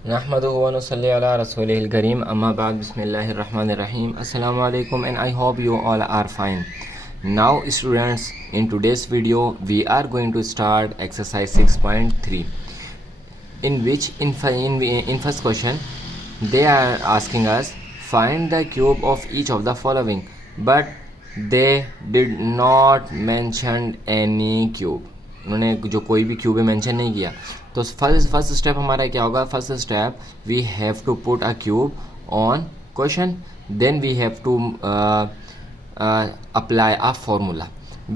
नहमदुहु व नुसल्ली अला रसूलिहिल करीम अम्मा बाद बिस्मिल्लाहिर रहमानिर रहीम अस्सलामु अलैकुम and I hope you all are fine. Now students, in today's video we are going to start exercise 6.3, in which in first question they are asking us find the cube of each of the following, but they did not mention any cube. उन्होंने जो कोई भी cube mention नहीं किया। तो first step हमारा क्या होगा? First step we have to put a cube on question, then we have to apply a formula.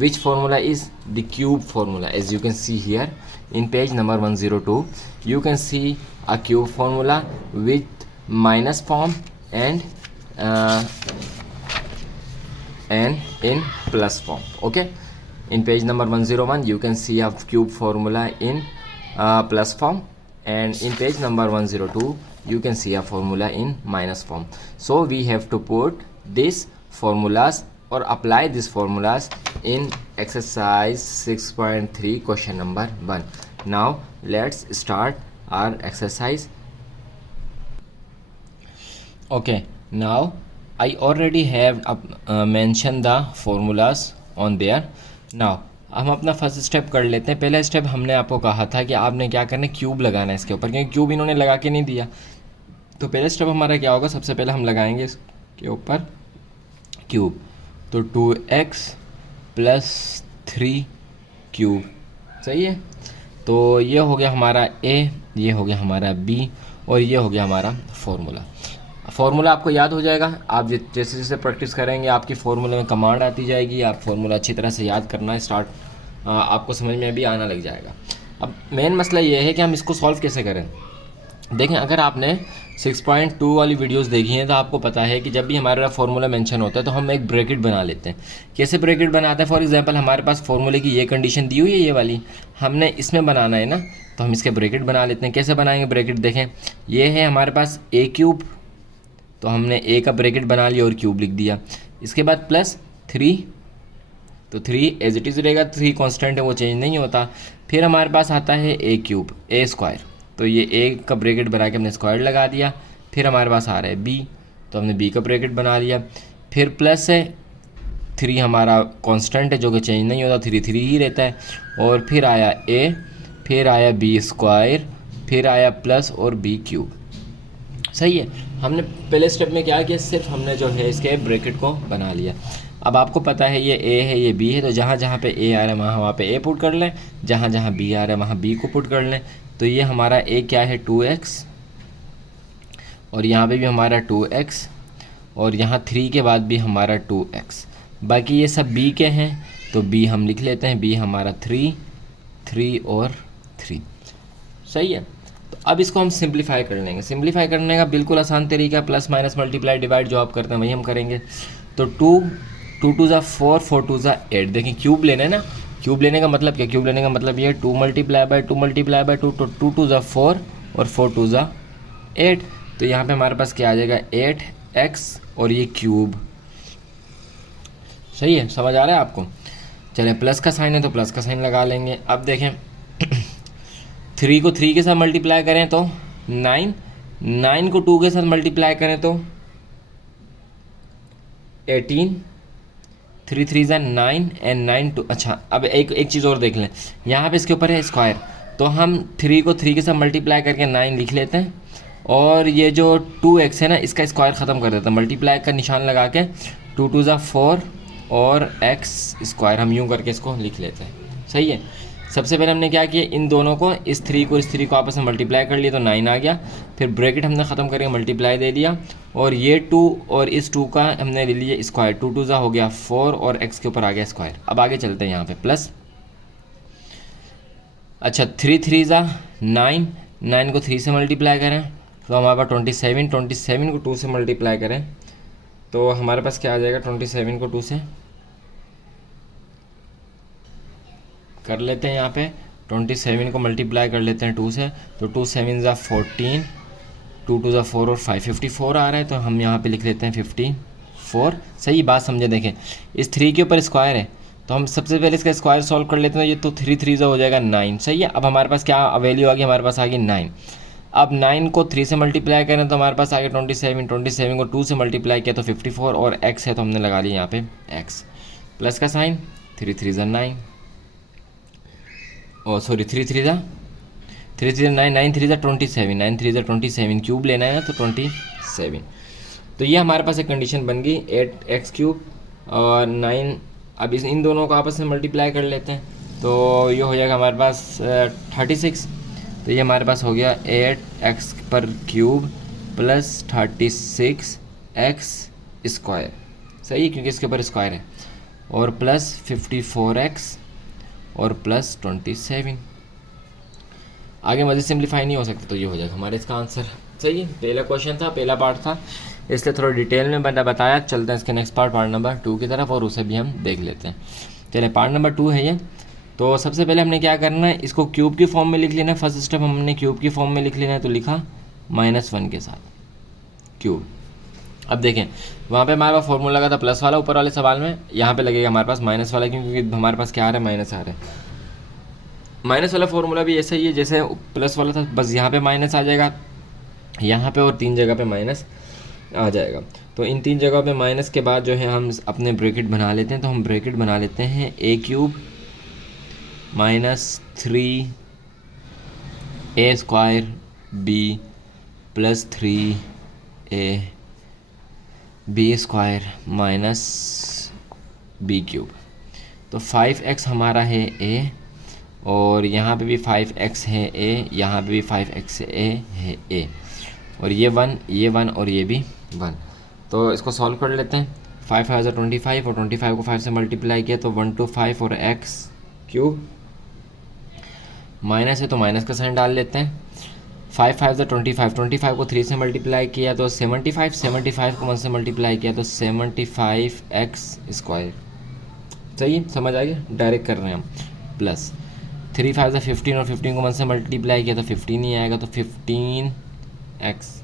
Which formula is the cube formula? As you can see here in page number 102, you can see a cube formula with minus form and in plus form. Okay, in page number 101 you can see a cube formula in plus form, and in page number 102 you can see a formula in minus form. So we have to put these formulas or apply these formulas in exercise 6.3 question number 1. Now let's start our exercise. Okay, now I already have mentioned the formulas on there. Now हम अपना first step कर लेते हैं। पहला step हमने आपको कहा था कि आपने क्या करना है, क्यूब लगाना है इसके ऊपर, क्योंकि क्यूब इन्होंने लगा के नहीं दिया। तो पहला स्टेप हमारा क्या होगा? सबसे पहले हम लगाएंगे इसके ऊपर क्यूब। तो 2x प्लस 3 क्यूब, सही है। तो ये हो गया हमारा a, ये हो गया हमारा b, और ये हो गया हमारा फार्मूला आपको याद हो जाएगा। आप जैसे जैसे प्रैक्टिस करेंगे आपकी फार्मूले में कमांड आती जाएगी, आप फार्मूला अच्छी तरह से याद करना आपको समझ में भी आना लग जाएगा। अब मेन मसला ये है कि हम इसको सॉल्व कैसे करें। देखें, अगर आपने 6.2 वाली वीडियोस देखी हैं तो आपको पता है कि जब भी हमारा फार्मूला मेंशन होता है तो हम एक ब्रैकेट बना लेते हैं। कैसे ब्रैकेट बनाते हैं? फॉर एग्जांपल हमारे पास फार्मूले की ये कंडीशन दी हुई है, ये वाली हमने इसमें बनाना है ना, तो हम इसके ब्रैकेट बना लेते हैं। कैसे बनाएंगे ब्रैकेट? देखें, ये है हमारे पास a क्यूब, तो हमने a का ब्रैकेट बना लिया और क्यूब लिख दिया। इसके बाद प्लस 3, तो 3 एज इट इज़ रहेगा, 3 कांस्टेंट है, वो चेंज नहीं होता। फिर हमारे पास आता है a क्यूब, a स्क्वायर, तो ये a का ब्रैकेट बना के हमने स्क्वायर लगा दिया। फिर हमारे पास आ रहा है b, तो हमने b का ब्रैकेट बना लिया। फिर प्लस है 3, हमारा कांस्टेंट है जो कि चेंज नहीं होता, 3 3 ही रहता है। और फिर आया a, फिर आया b स्क्वायर, फिर आया प्लस और b क्यूब, सही है। हमने पहले स्टेप में क्या किया? सिर्फ हमने जो है इसके ब्रैकेट को बना लिया। अब आपको पता है ये a है, ये b है, तो जहाँ जहाँ पे a आ रहा है वहाँ पे a पुट कर लें, जहाँ जहाँ b आ रहा है वहाँ b को पुट कर लें। तो ये हमारा a क्या है? 2x, और यहाँ पे भी हमारा 2x, और यहाँ 3 के बाद भी हमारा 2x। बाकी ये सब b के हैं, तो b हम लिख लेते हैं, b हमारा 3 3 और 3, सही है। तो अब इसको हम सिंप्लीफाई कर लेंगे। सिंप्लीफाई करने का बिल्कुल आसान तरीका, प्लस माइनस मल्टीप्लाई डिवाइड जो आप करते हैं वही हम करेंगे। तो 2 2 ज़ा 4 4 2 ज़ा 8। देखिए क्यूब लेना है ना, क्यूब लेने का मतलब क्या? क्यूब लेने का मतलब ये 2 मल्टीप्लाई बाय 2 मल्टीप्लाई बाय 2, तो 2 2 ज़ा 4 और 4 2 ज़ा 8। तो यहाँ पे हमारे पास क्या आ जाएगा? 8x, और ये क्यूब, सही है। समझ आ रहा है आपको? चलें, प्लस का साइन है तो प्लस का साइन लगा लेंगे। अब देखें 3 को 3 के साथ मल्टीप्लाई करें तो 9, 9 को 2 के साथ मल्टीप्लाई करें तो 18, 3 3 ज़ा 9 एंड 9 2। अच्छा, अब एक चीज़ और देख लें, यहाँ पे इसके ऊपर है स्क्वायर, तो हम 3 को 3 के साथ मल्टीप्लाई करके 9 लिख लेते हैं, और ये जो 2x है ना, इसका स्क्वायर ख़त्म कर देते हैं, मल्टीप्लाई का निशान लगा के 2 2 ज़ा 4 और x स्क्वायर, हम यूँ करके इसको लिख लेते हैं, सही है। सबसे पहले हमने क्या किया? इन दोनों को, इस 3 को इस 3 को आपस में मल्टीप्लाई कर लिया तो 9 आ गया। फिर ब्रैकेट हमने ख़त्म करके मल्टीप्लाई दे दिया, और ये 2 और इस 2 का हमने ले लिया स्क्वायर, 2 2 ज़ा हो गया 4 और x के ऊपर आ गया स्क्वायर। अब आगे चलते हैं यहाँ पे प्लस। अच्छा, 3 3 ज़ा 9, 9 को 3 से मल्टीप्लाई करें तो हमारे पास 27, 27 को 2 से मल्टीप्लाई करें तो हमारे पास क्या आ जाएगा? 27 को 2 से कर लेते हैं, यहाँ पे 27 को मल्टीप्लाई कर लेते हैं 2 से, तो 2 7 ज़ा 14, 2 2 ज़ा 4 और 5 54 आ रहा है, तो हम यहाँ पे लिख लेते हैं 54, सही बात समझे। देखें, इस 3 के ऊपर स्क्वायर है, तो हम सबसे पहले इसका स्क्वायर सॉल्व कर लेते हैं। ये तो 3 3 ज़ा हो जाएगा 9, सही है। अब हमारे पास क्या वैल्यू आ गई? हमारे पास आ गई 9। अब 9 को 3 से मल्टीप्लाई करें तो हमारे पास आ गया 27, 27 को 2 से मल्टीप्लाई किया तो 54 और x है तो हमने लगा लिया यहाँ पे x प्लस का साइन, 3 3 ज़ा 9, ओ सॉरी 3 3 ज़ा 9, 9 3 ज़ा 27, 9 3 ज़ा 27, क्यूब लेना है तो 27। तो ये हमारे पास एक कंडीशन बन गई 8x क्यूब और 9। अब इन दोनों को आपस में मल्टीप्लाई कर लेते हैं तो ये हो जाएगा हमारे पास 36। तो ये हमारे पास हो गया 8x पर क्यूब प्लस 36x स्क्वायर, सही क्योंकि इसके ऊपर स्क्वायर है, और प्लस 54x और प्लस 27। आगे मज़ीद सिंप्लीफाई नहीं हो सकता तो ये हो जाएगा हमारे इसका आंसर। सही है, पहला क्वेश्चन था, पहला पार्ट था, इसलिए थोड़ा डिटेल में मैंने बताया। चलते हैं इसके नेक्स्ट पार्ट नंबर 2 की तरफ और उसे भी हम देख लेते हैं। चलिए पार्ट नंबर 2 है ये। तो सबसे पहले हमने क्या करना है, इसको क्यूब की फॉर्म में लिख लेना है। फर्स्ट स्टेप हमने क्यूब की फॉर्म में लिख लेना है, तो लिखा -1 के साथ क्यूब। अब देखें वहाँ पे हमारे पास फॉर्मूला लगा था प्लस वाला ऊपर वाले सवाल में, यहाँ पे लगेगा हमारे पास माइनस वाला, क्योंकि हमारे पास क्या आ रहा है, माइनस आ रहा है। माइनस वाला फॉर्मूला भी ऐसा ही है जैसे प्लस वाला था, बस यहाँ पे माइनस आ जाएगा यहाँ पे और 3 जगह पे माइनस आ जाएगा। तो इन 3 जगहों पे माइनस के बाद जो है हम अपने ब्रैकेट बना लेते हैं। तो हम ब्रैकेट बना लेते हैं a cube -3a square b plus 3a b square minus b cube. तो 5x हमारा है a और यहाँ पे भी 5x है a, यहाँ पे भी 5x है a, और ये 1 और ये भी 1। तो इसको सॉल्व कर लेते हैं। 5 5 25 और 25 को 5 से मल्टीप्लाई किया तो 1 2 5 और x क्यूब, माइनस है तो माइनस का साइन डाल लेते हैं। 5 5 25, 25 को 3 से मल्टीप्लाई किया तो 75, 75 को 1 से मल्टीप्लाई किया तो 75x स्क्वायर। सही है, समझ आ गया, डायरेक्ट कर रहे हैं हम। प्लस 3 5 15 और 15 को 1 से मल्टीप्लाई किया तो 15 ही आएगा, तो 15x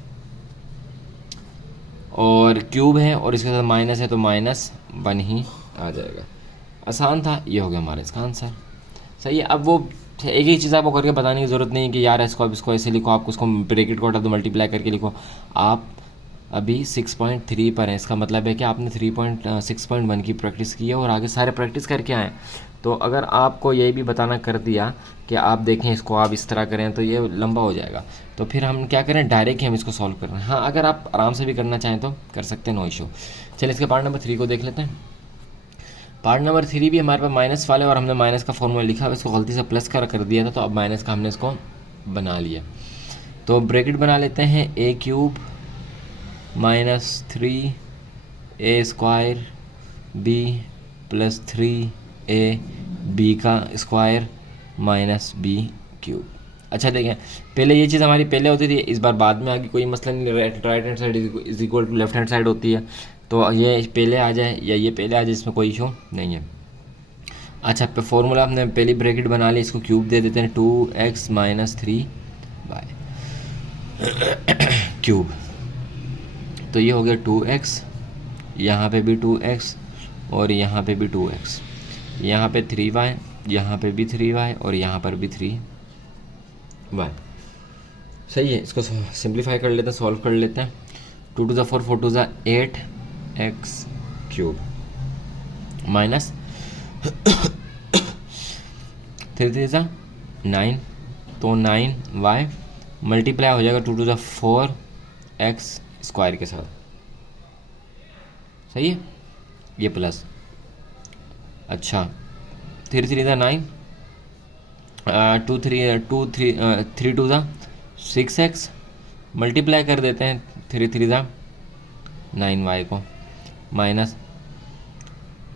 और क्यूब है और इसके साथ माइनस है तो -1 ही आ जाएगा। आसान था, ये हो गया हमारा इसका आंसर। सही है, अब वो एक ही चीज़ आपको करके बताने की ज़रूरत नहीं है कि यार इसको ऐसे लिखो, आप उसको ब्रैकेट को हटा दो, मल्टीप्लाई करके लिखो। आप अभी 6.3 पर हैं, इसका मतलब है कि आपने 6.1 की प्रैक्टिस की है और आगे सारे प्रैक्टिस करके आए। तो अगर आपको ये भी बताना कर दिया कि आप देखें इसको आप इस तरह करें तो ये लंबा हो जाएगा। तो फिर हम क्या करें, डायरेक्ट ही हम इसको सॉल्व कर रहे हैं। हाँ, अगर आप आराम से भी करना चाहें तो कर सकते हैं, नो इशू। चलिए इसके पार्ट नंबर 3 को देख लेते हैं। पार्ट नंबर 3 भी हमारे पास माइनस वाले और हमने माइनस का फॉर्मूला लिखा, इसको गलती से प्लस कर दिया था, तो अब माइनस का हमने इसको बना लिया। तो ब्रैकेट बना लेते हैं a cube -3a square b plus 3a b का स्क्वायर माइनस b क्यूब। अच्छा देखें, पहले ये चीज़ हमारी पहले होती थी, इस बार बाद में आगे कोई मसला नहीं, right hand side is equal to left hand side होती है, तो ये पहले आ जाए या ये पहले आ जाए, इसमें कोई इशू नहीं है। अच्छा, फॉर्मूला हमने पहली ब्रैकेट बना ली, इसको क्यूब दे देते हैं, 2x - 3y क्यूब। तो ये हो गया 2x, यहाँ पे भी 2x और यहाँ पे भी 2x, यहाँ पे 3y, यहाँ पे भी 3y और यहाँ पर भी 3y। सही है, इसको सिंप्लीफाई कर लेते हैं, सॉल्व कर लेते हैं। 2 to the 4, 4 to the 8x cube minus 3 3 ज़ा 9, तो 9y मल्टीप्लाई हो जाएगा 2 to the 4x स्क्वायर के साथ। सही है, ये प्लस, अच्छा 3 3 ज़ा 9, 2 3 2 ज़ा 6x मल्टीप्लाई कर देते हैं 3 3 ज़ा 9y को, माइनस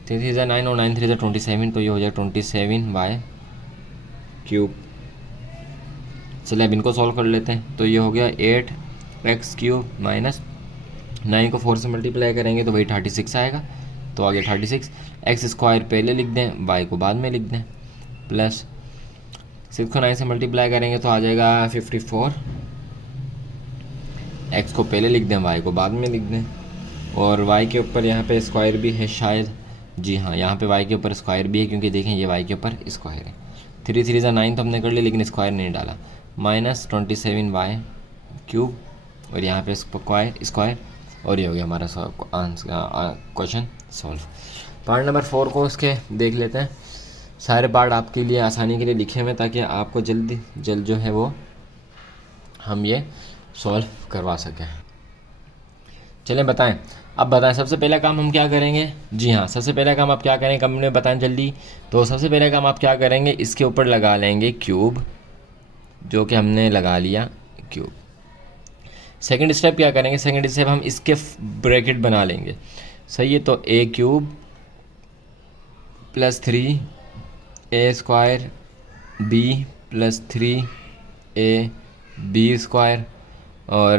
3 3 ज़ा 9 और 9 3 ज़ा 27, तो ये हो जाएगा 27y क्यूब। चलिए अब इनको सॉल्व कर लेते हैं। तो ये हो गया 8x क्यूब माइनस 9 को 4 से मल्टीप्लाई करेंगे तो वही 36 आएगा, तो आगे 36। x स्क्वायर पहले लिख दें, y को बाद में लिख दें, प्लस 6 को 9 से मल्टीप्लाई करेंगे तो आ जाएगा 54। x को पहले लिख दें, y को बाद में लिख दें, और y के ऊपर यहाँ पे स्क्वायर भी है शायद, जी हाँ यहाँ पे y के ऊपर स्क्वायर भी है, क्योंकि देखें ये y के ऊपर स्क्वायर है। 3 3 ज़ा 9 तो हमने कर लिया लेकिन स्क्वायर नहीं डाला, -27y क्यूब और यहाँ पे स्क्वायर स्क्वायर, और ये हो गया हमारा क्वेश्चन सॉल्व। पार्ट नंबर 4 को उसके देख लेते हैं। सारे पार्ट आपके लिए आसानी के लिए लिखे हुए ताकि आपको जल्द जो है वो हम ये सॉल्व करवा सकें। चलें बताएं, अब बताएं सबसे पहला काम हम क्या करेंगे। जी हाँ, सबसे पहला काम आप क्या करेंगे, कमेंट में बताएं जल्दी। तो सबसे पहला काम आप क्या करेंगे, इसके ऊपर लगा लेंगे क्यूब, जो कि हमने लगा लिया क्यूब। सेकंड स्टेप क्या करेंगे, सेकंड स्टेप हम इसके ब्रैकेट बना लेंगे। सही है, तो A cube plus 3 A square B plus 3 A B square और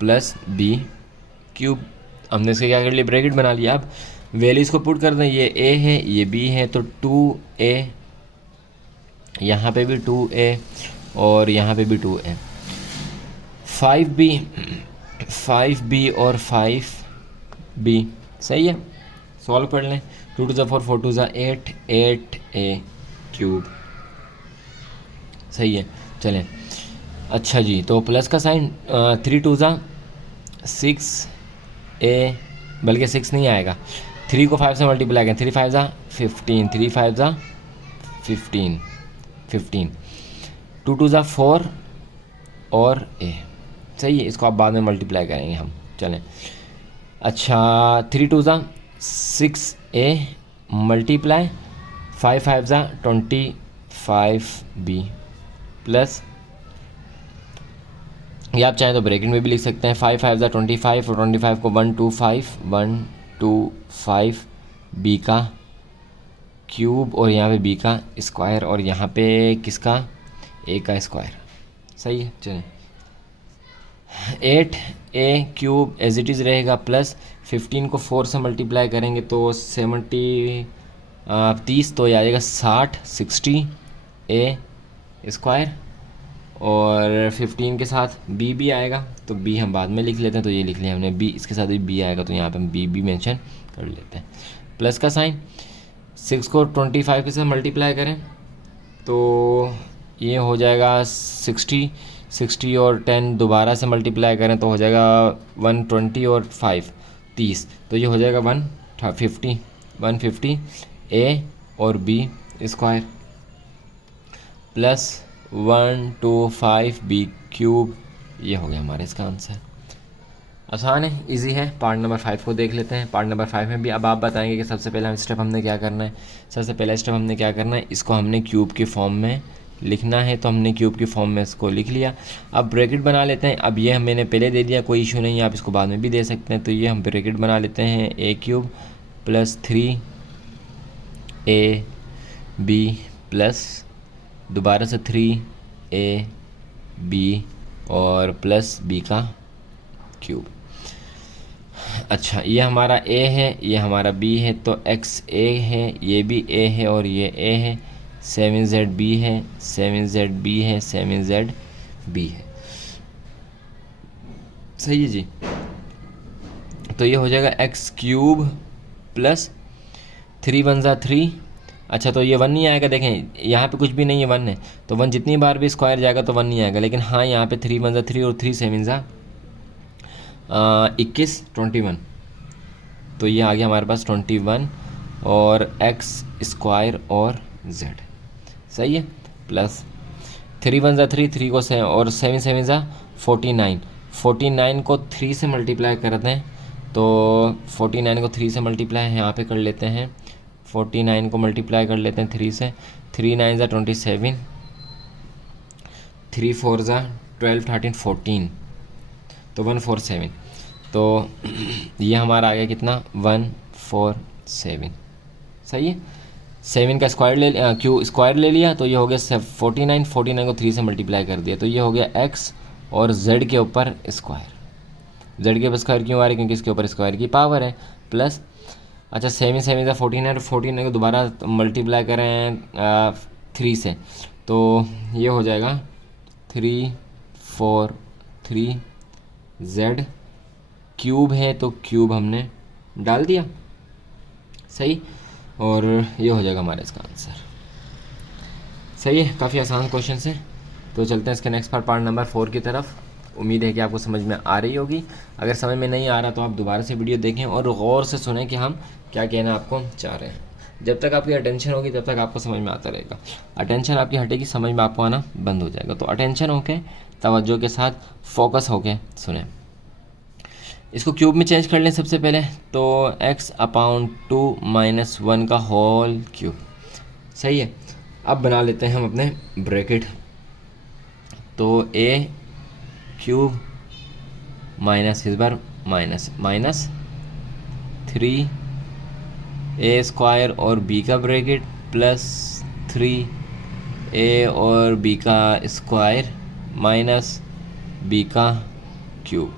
प्लस बी क्यूब। हमने इसके क्या कर लिया, ब्रैकेट बना लिया। अब वैल्यूज़ को पुट कर दें, ये ए है ये बी है, तो 2a, यहाँ पे भी 2a और यहाँ पे भी 2a, 5b और 5b। सही है, सॉल्व कर लें। 2 to the 4 4 to the 8 8a cube. सही है, चलें। अच्छा जी, तो प्लस का साइन 3 to the 6a, बल्कि 6 नहीं आएगा, 3 को 5 से मल्टीप्लाई करें, 3 5 जा 15, 3 5 जा 15 15, 2 to the 4 और a। सही है, इसको आप बाद में मल्टीप्लाई करेंगे हम। चलें, अच्छा 3 to the 6a मल्टीप्लाई 5 5 जा 25b प्लस, या आप चाहें तो ब्रैकेट में भी लिख सकते हैं, 5 5 जा 25 और 25 को 125 बी का क्यूब और यहाँ पे बी का स्क्वायर और यहाँ पे किसका, ए का स्क्वायर। सही है, चलें। 8a cube as it is रहेगा प्लस 15 को 4 से मल्टीप्लाई करेंगे तो 30, तो ये आएगा 60 a स्क्वायर और 15 के साथ b भी आएगा, तो b हम बाद में लिख लेते हैं, तो ये लिख लिया हमने b, इसके साथ भी b आएगा तो यहाँ पे हम b भी मेंशन कर लेते हैं। प्लस का साइन, 6 को 25 के साथ मल्टीप्लाई करें तो ये हो जाएगा 60 और 10 दोबारा से मल्टीप्लाई करें तो हो जाएगा 120 और 5 30, तो ये हो जाएगा 150 a और b square plus 125 b cube. ये हो गया हमारे इसका आंसर। आसान है, इजी है। पार्ट नंबर 5 को देख लेते हैं। पार्ट नंबर 5 में भी अब आप बताएंगे कि सबसे पहला स्टेप हमने क्या करना है। सबसे पहला स्टेप हमने क्या करना है, इसको हमने क्यूब की फॉर्म में लिखना है, तो हमने क्यूब की फॉर्म में इसको लिख लिया। अब ब्रैकेट बना लेते हैं। अब ये मैंने पहले दे दिया, कोई इशू नहीं है, आप इसको बाद में भी दे सकते हैं। तो ये हम ब्रैकेट बना लेते हैं, A cube plus 3a b plus दोबारा से 3a b और प्लस b का क्यूब। अच्छा, ये हमारा a है, ये हमारा b है, तो x a है, ये भी a है और ये a है, 7z b है, 7z b है, 7z b है। सही है जी। तो ये हो जाएगा x क्यूब प्लस 3 1 जा 3। अच्छा, तो ये 1 नहीं आएगा, देखें यहाँ पे कुछ भी नहीं है, 1 है, तो 1 जितनी बार भी स्क्वायर जाएगा तो 1 नहीं आएगा। लेकिन हाँ, यहाँ पे 3 1 जा 3 और 3 7 जा 21 21, तो ये आ गया हमारे पास 21 और x स्क्वायर और z। सही है, प्लस 3 1 जा 3, 3 को 7 और 7 7 जा 49, 49 को 3 से मल्टीप्लाई करते हैं तो 49 को 3 से मल्टीप्लाई यहाँ पे कर लेते हैं, 49 को मल्टीप्लाई कर लेते हैं 3 से, 3 9 जा 27, 3 4 जा 12 13 14, तो 147, तो ये हमारा आ गया कितना 147। सही है, 7 का स्क्वायर ले क्यू स्क्वायर ले लिया, तो ये हो गया 49, 49 को 3 से मल्टीप्लाई कर दिया, तो ये हो गया x और z के ऊपर स्क्वायर। z के ऊपर स्क्वायर क्यों आ रहा है, क्योंकि इसके ऊपर स्क्वायर की पावर है, प्लस अच्छा 7 7 का 14 14 को दोबारा मल्टीप्लाई करें 3 से, तो ये हो जाएगा 3 4 3 z क्यूब है, तो क्यूब हमने डाल दिया। सही, और ये हो जाएगा हमारा इसका आंसर। सही है, काफ़ी आसान क्वेश्चन है। तो चलते हैं इसके नेक्स्ट पार्ट नंबर 4 की तरफ। उम्मीद है कि आपको समझ में आ रही होगी। अगर समझ में नहीं आ रहा तो आप दोबारा से वीडियो देखें और गौर से सुनें कि हम क्या कहना आपको चाह रहे हैं। जब तक आपकी अटेंशन होगी तब तक आपको समझ में आता रहेगा। अटेंशन आपकी हटेगी, समझ में आपको आना बंद हो जाएगा। तो अटेंशन होके, तवज्जो के साथ, फोकस होके सुने। इसको क्यूब में चेंज कर लें सबसे पहले। तो x/2 - 1 का होल क्यूब, सही है। अब बना लेते हैं हम अपने ब्रैकेट। तो a क्यूब माइनस, इस बार माइनस 3a² और b का ब्रैकेट प्लस 3a और b का स्क्वायर माइनस b का क्यूब।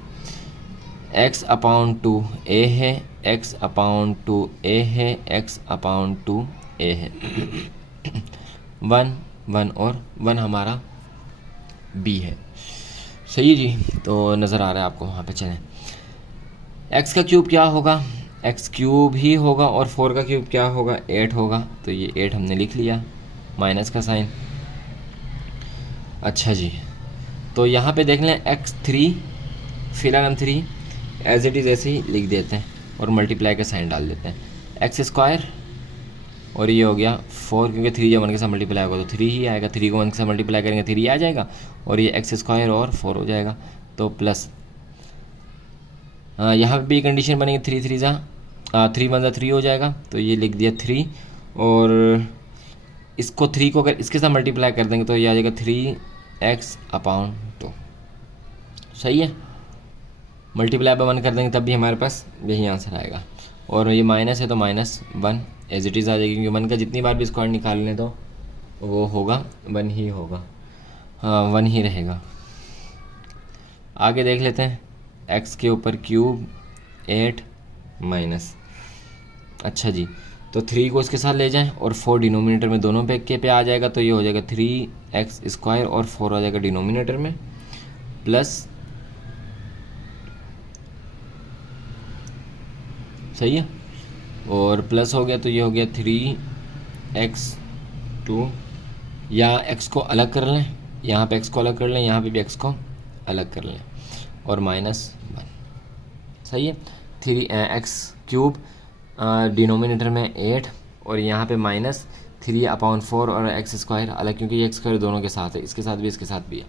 x/2 a है, x/2 a है, x/2 a है। 1 1 और 1 हमारा b है, सही है जी। तो नज़र आ रहा है आपको वहाँ पे। चलें, x का क्यूब क्या होगा, x क्यूब ही होगा, और 4 का क्यूब क्या होगा, 8 होगा। तो ये 8 हमने लिख लिया, माइनस का साइन। अच्छा जी, तो यहाँ पे देख लें x3, फिलहाल हम 3 एज इट इज़ ऐसे ही लिख देते हैं और मल्टीप्लाई का साइन डाल देते हैं। x² और ये हो गया 4, क्योंकि 3 जब 1 के साथ मल्टीप्लाई होगा तो 3 ही आएगा। 3 को 1 के साथ मल्टीप्लाई करेंगे 3 आ जाएगा, और ये x² और 4 हो जाएगा। तो प्लस यहाँ पे भी कंडीशन बनेगी, 3 3 1 3 हो जाएगा। तो ये लिख दिया 3, और इसको 3 को अगर इसके साथ मल्टीप्लाई कर देंगे तो ये आ जाएगा 3x/2, सही है। मल्टीप्लाई बाय 1 कर देंगे तब भी हमारे पास यही आंसर आएगा। और ये माइनस है तो -1 एज इट इज़ आ जाएगी, क्योंकि 1 का जितनी बार भी स्क्वायर निकाल लें तो वो होगा 1 ही होगा, हाँ 1 ही रहेगा। आगे देख लेते हैं, x के ऊपर क्यूब 8 माइनस। अच्छा जी, तो 3 को इसके साथ ले जाएं और 4 डिनोमिनेटर में दोनों पे आ जाएगा। तो ये हो जाएगा 3x² और 4 आ जाएगा डिनोमिनेटर में, प्लस, सही है, और प्लस हो गया। तो ये हो गया 3x2, या x को अलग कर लें, यहाँ पे x को अलग कर लें, यहाँ पे भी x को अलग कर लें, और -1, सही है। 3x³ डिनोमिनेटर में 8, और यहाँ पे -3/4 और x² अलग, क्योंकि ये x² दोनों के साथ है, इसके साथ भी इसके साथ भी है।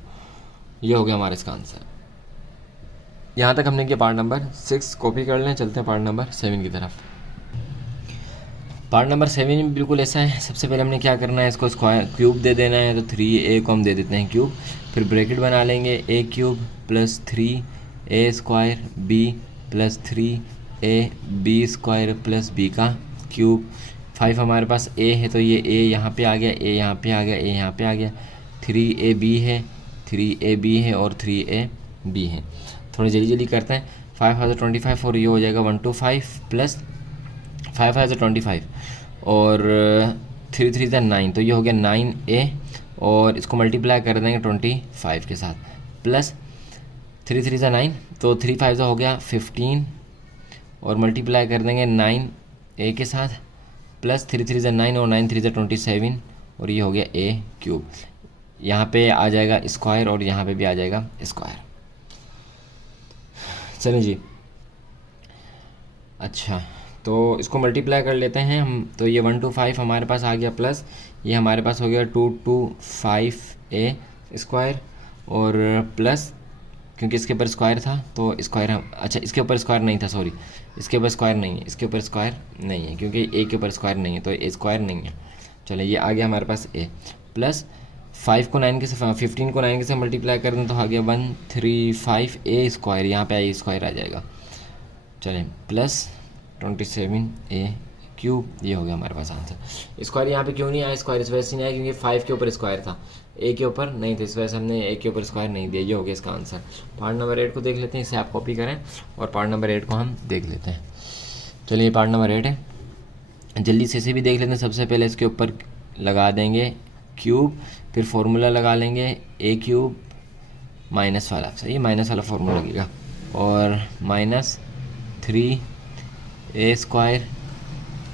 ये हो गया हमारा इसका आंसर। यहाँ तक हमने किया पार्ट नंबर 6, कॉपी कर लें। चलते हैं पार्ट नंबर 7 की तरफ। पार्ट नंबर 7 में बिल्कुल ऐसा है। सबसे पहले हमने क्या करना है, इसको स्क्वायर क्यूब दे देना है। तो 3a को हम दे देते हैं क्यूब, फिर ब्रैकेट बना लेंगे, a³ plus 3a² b plus 3ab² plus b का क्यूब। 5 हमारे पास a है, तो ये a यहाँ पे आ गया, a यहाँ पे आ गया, a यहाँ पे आ गया। 3ab है, 3ab है और 3ab है। थोड़ी जल्दी करते हैं। 5 5 25 और ये हो जाएगा 125 प्लस 5 5 25 और 3 3 9, तो ये हो गया 9a, और इसको मल्टीप्लाई कर देंगे 25 के साथ, प्लस 3 3 9, तो 3 5 हो गया 15, और मल्टीप्लाई कर देंगे 9a के साथ, प्लस 3 3 9 और 9 3 27, और ये हो गया a³। यहाँ पे आ जाएगा स्क्वायर और यहाँ पे भी आ जाएगा स्क्वायर। चलें जी, अच्छा, तो इसको मल्टीप्लाई कर लेते हैं हम। तो ये 125 हमारे पास आ गया, प्लस ये हमारे पास हो गया 225a² और प्लस, क्योंकि इसके ऊपर स्क्वायर था तो स्क्वायर हम, अच्छा इसके ऊपर स्क्वायर नहीं था, सॉरी, इसके ऊपर स्क्वायर नहीं है, इसके ऊपर स्क्वायर नहीं है, क्योंकि a के ऊपर स्क्वायर नहीं है, तो a स्क्वायर नहीं है। चलो ये आ गया हमारे पास a, प्लस 5 को 9 के से 15 को 9 के से मल्टीप्लाई कर दें तो आ गया 135a², यहाँ पे a² आ जाएगा। चलें, प्लस 27a³, ये हो गया हमारे पास आंसर। स्क्वायर यहाँ पे क्यों नहीं आया, स्क्वायर इस वजह से नहीं आया क्योंकि 5 के ऊपर स्क्वायर था, a के ऊपर नहीं था, इस वजह से हमने a के ऊपर स्क्वायर नहीं दिया। ये हो गया इसका आंसर। पार्ट नंबर 8 को देख लेते हैं, इसे आप कॉपी करें और पार्ट नंबर 8 को हम देख लेते हैं। चलिए पार्ट नंबर 8 है, जल्दी से इसे भी देख लेते हैं। सबसे पहले इसके ऊपर लगा देंगे क्यूब, फिर फार्मूला लगा लेंगे a³ माइनस वाला, सही, माइनस वाला फार्मूला लगेगा, और -3a²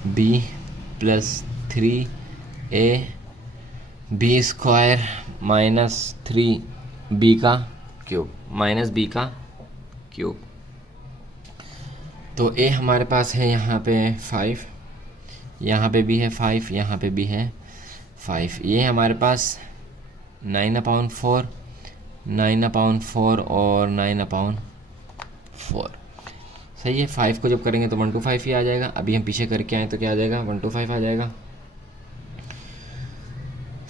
b plus 3ab² -3b का क्यूब माइनस बी का क्यूब। तो ए हमारे पास है यहाँ पे 5, यहाँ पे भी है 5, यहाँ पे भी है 5। ये हमारे पास 9/4, 9/4 और 9/4। सही है। 5 को जब करेंगे तो 125 ही आ जाएगा। अभी हम पीछे करके आए तो क्या आ जाएगा, 125 आ जाएगा।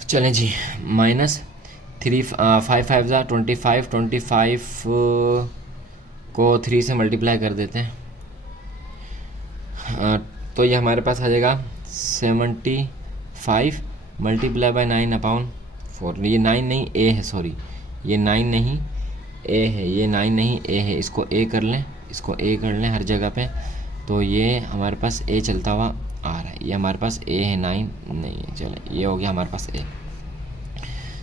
चलें जी, माइनस 5 5 ज़ा 25, 25 को 3 से मल्टीप्लाई कर देते हैं। तो ये हमारे पास आ जाएगा 75 मल्टीप्लाई बाय 9/4। ये 9 नहीं ए है, सॉरी ये 9 नहीं ए है, ये 9 नहीं ए है। इसको ए कर लें, इसको ए कर लें हर जगह पे। तो ये हमारे पास ए चलता हुआ आ रहा है, ये हमारे पास ए है, 9 नहीं है। चलो ये हो गया हमारे पास ए।